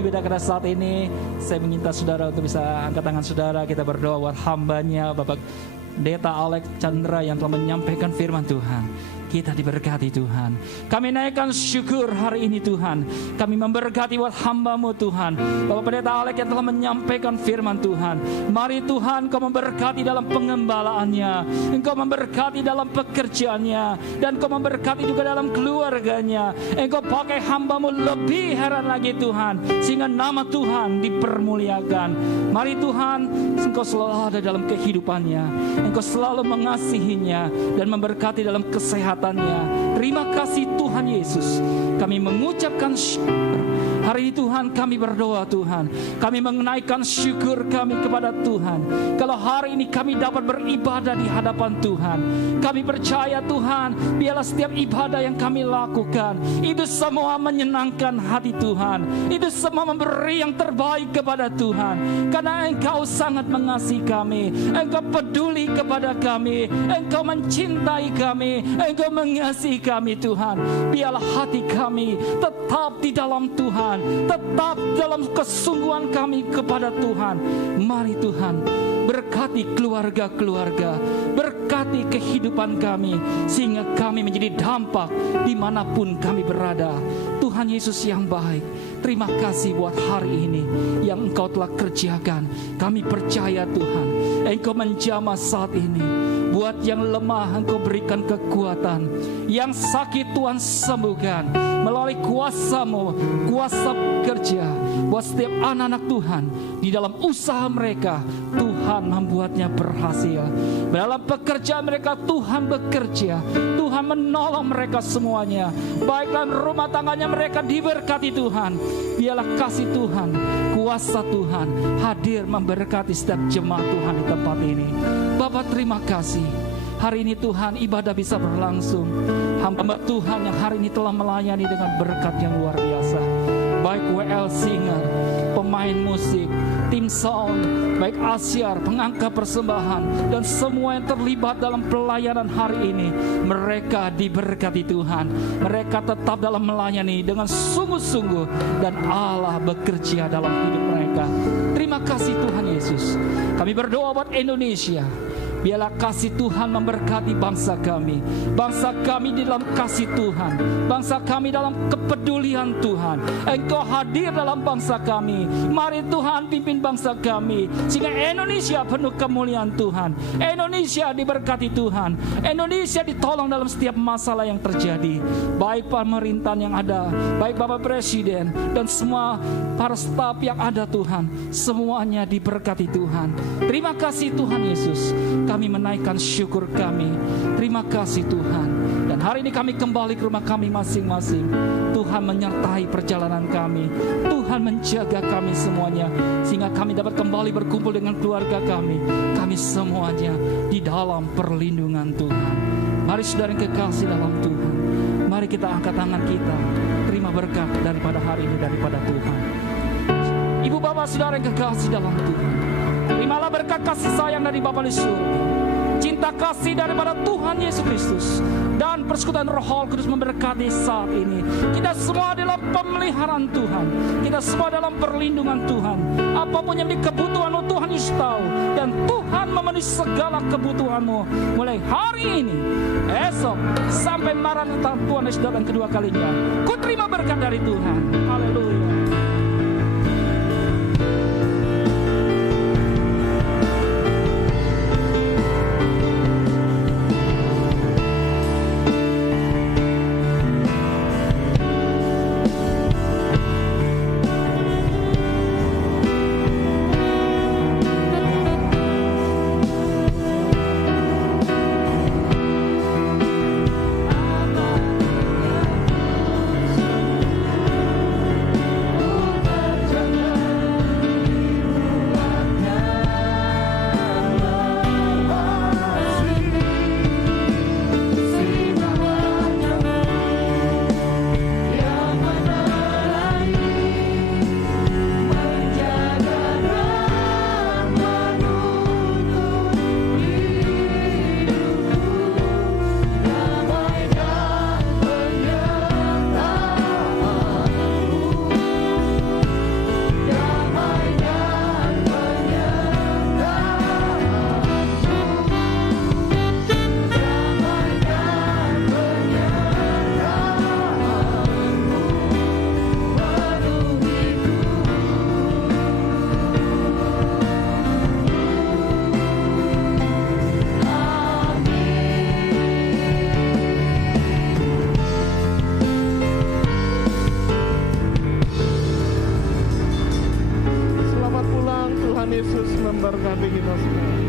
beribadah pada saat ini. Saya meminta saudara untuk bisa angkat tangan saudara. Kita berdoa buat hambanya Bapak Pendeta Alex Chandra yang telah menyampaikan firman Tuhan. Kita diberkati Tuhan. Kami naikkan syukur hari ini Tuhan. Kami memberkati buat hamba-Mu Tuhan. Bapak Pendeta Alex yang telah menyampaikan firman Tuhan. Mari Tuhan Kau memberkati dalam pengembalaannya. Engkau memberkati dalam pekerjaannya. Dan Kau memberkati juga dalam keluarganya. Engkau pakai hamba-Mu lebih heran lagi Tuhan. Sehingga nama Tuhan dipermuliakan. Mari Tuhan Engkau selalu ada dalam kehidupannya. Engkau selalu mengasihinya. Dan memberkati dalam kesehatan. Terima kasih Tuhan Yesus. Kami mengucapkan syukur. Hari ini Tuhan kami berdoa Tuhan. Kami mengenaikan syukur kami kepada Tuhan. Kalau hari ini kami dapat beribadah di hadapan Tuhan. Kami percaya Tuhan, biarlah setiap ibadah yang kami lakukan itu semua menyenangkan hati Tuhan. Itu semua memberi yang terbaik kepada Tuhan. Karena Engkau sangat mengasihi kami. Engkau peduli kepada kami. Engkau mencintai kami. Engkau mengasihi kami Tuhan. Biarlah hati kami tetap di dalam Tuhan. Tetap dalam kesungguhan kami kepada Tuhan. Mari Tuhan berkati keluarga-keluarga, berkati kehidupan kami, sehingga kami menjadi dampak dimanapun kami berada. Tuhan Yesus yang baik, terima kasih buat hari ini yang Engkau telah kerjakan. Kami percaya Tuhan, Engkau menjamah saat ini. Buat yang lemah Engkau berikan kekuatan, yang sakit Tuhan sembuhkan melalui kuasa-Mu, kuasa kerja. Buat setiap anak-anak Tuhan di dalam usaha mereka, Tuhan membuatnya berhasil. Dalam pekerjaan mereka Tuhan bekerja. Tuhan menolong mereka semuanya. Baik dalam rumah tangganya mereka diberkati Tuhan. Biarlah kasih Tuhan, kuasa Tuhan hadir memberkati setiap jemaat Tuhan di tempat ini. Bapak terima kasih. Hari ini Tuhan ibadah bisa berlangsung. Hamba Tuhan yang hari ini telah melayani dengan berkat yang luar biasa. Baik WL Singer, pemain musik, tim sound, baik Asyar, pengangkat persembahan, dan semua yang terlibat dalam pelayanan hari ini. Mereka diberkati Tuhan. Mereka tetap dalam melayani dengan sungguh-sungguh, dan Allah bekerja dalam hidup mereka. Terima kasih Tuhan Yesus. Kami berdoa buat Indonesia. Biarlah kasih Tuhan memberkati bangsa kami. Bangsa kami di dalam kasih Tuhan. Bangsa kami dalam kepedulian Tuhan. Engkau hadir dalam bangsa kami. Mari Tuhan pimpin bangsa kami, sehingga Indonesia penuh kemuliaan Tuhan. Indonesia diberkati Tuhan. Indonesia ditolong dalam setiap masalah yang terjadi. Baik pemerintahan yang ada, baik Bapak Presiden, dan semua para staf yang ada Tuhan. Semuanya diberkati Tuhan. Terima kasih Tuhan Yesus. Kami menaikkan syukur kami. Terima kasih Tuhan. Dan hari ini kami kembali ke rumah kami masing-masing. Tuhan menyertai perjalanan kami. Tuhan menjaga kami semuanya, sehingga kami dapat kembali berkumpul dengan keluarga kami. Kami semuanya di dalam perlindungan Tuhan. Mari saudara yang kekasih dalam Tuhan, mari kita angkat tangan kita, terima berkat daripada hari ini daripada Tuhan. Ibu bapak saudara yang kekasih dalam Tuhan, terimalah berkat kasih sayang dari Bapa di surga, cinta kasih daripada Tuhan Yesus Kristus, dan persekutuan Roh Kudus memberkati saat ini. Kita semua dalam pemeliharaan Tuhan, kita semua dalam perlindungan Tuhan. Apapun yang menjadi kebutuhanmu Tuhan Yesus tahu, dan Tuhan memenuhi segala kebutuhanmu mulai hari ini, esok, sampai Maranatha Tuhan Yesus datang kedua kalinya. Ku terima berkat dari Tuhan. Haleluya. Tuhan Yesus memberkati kita semua.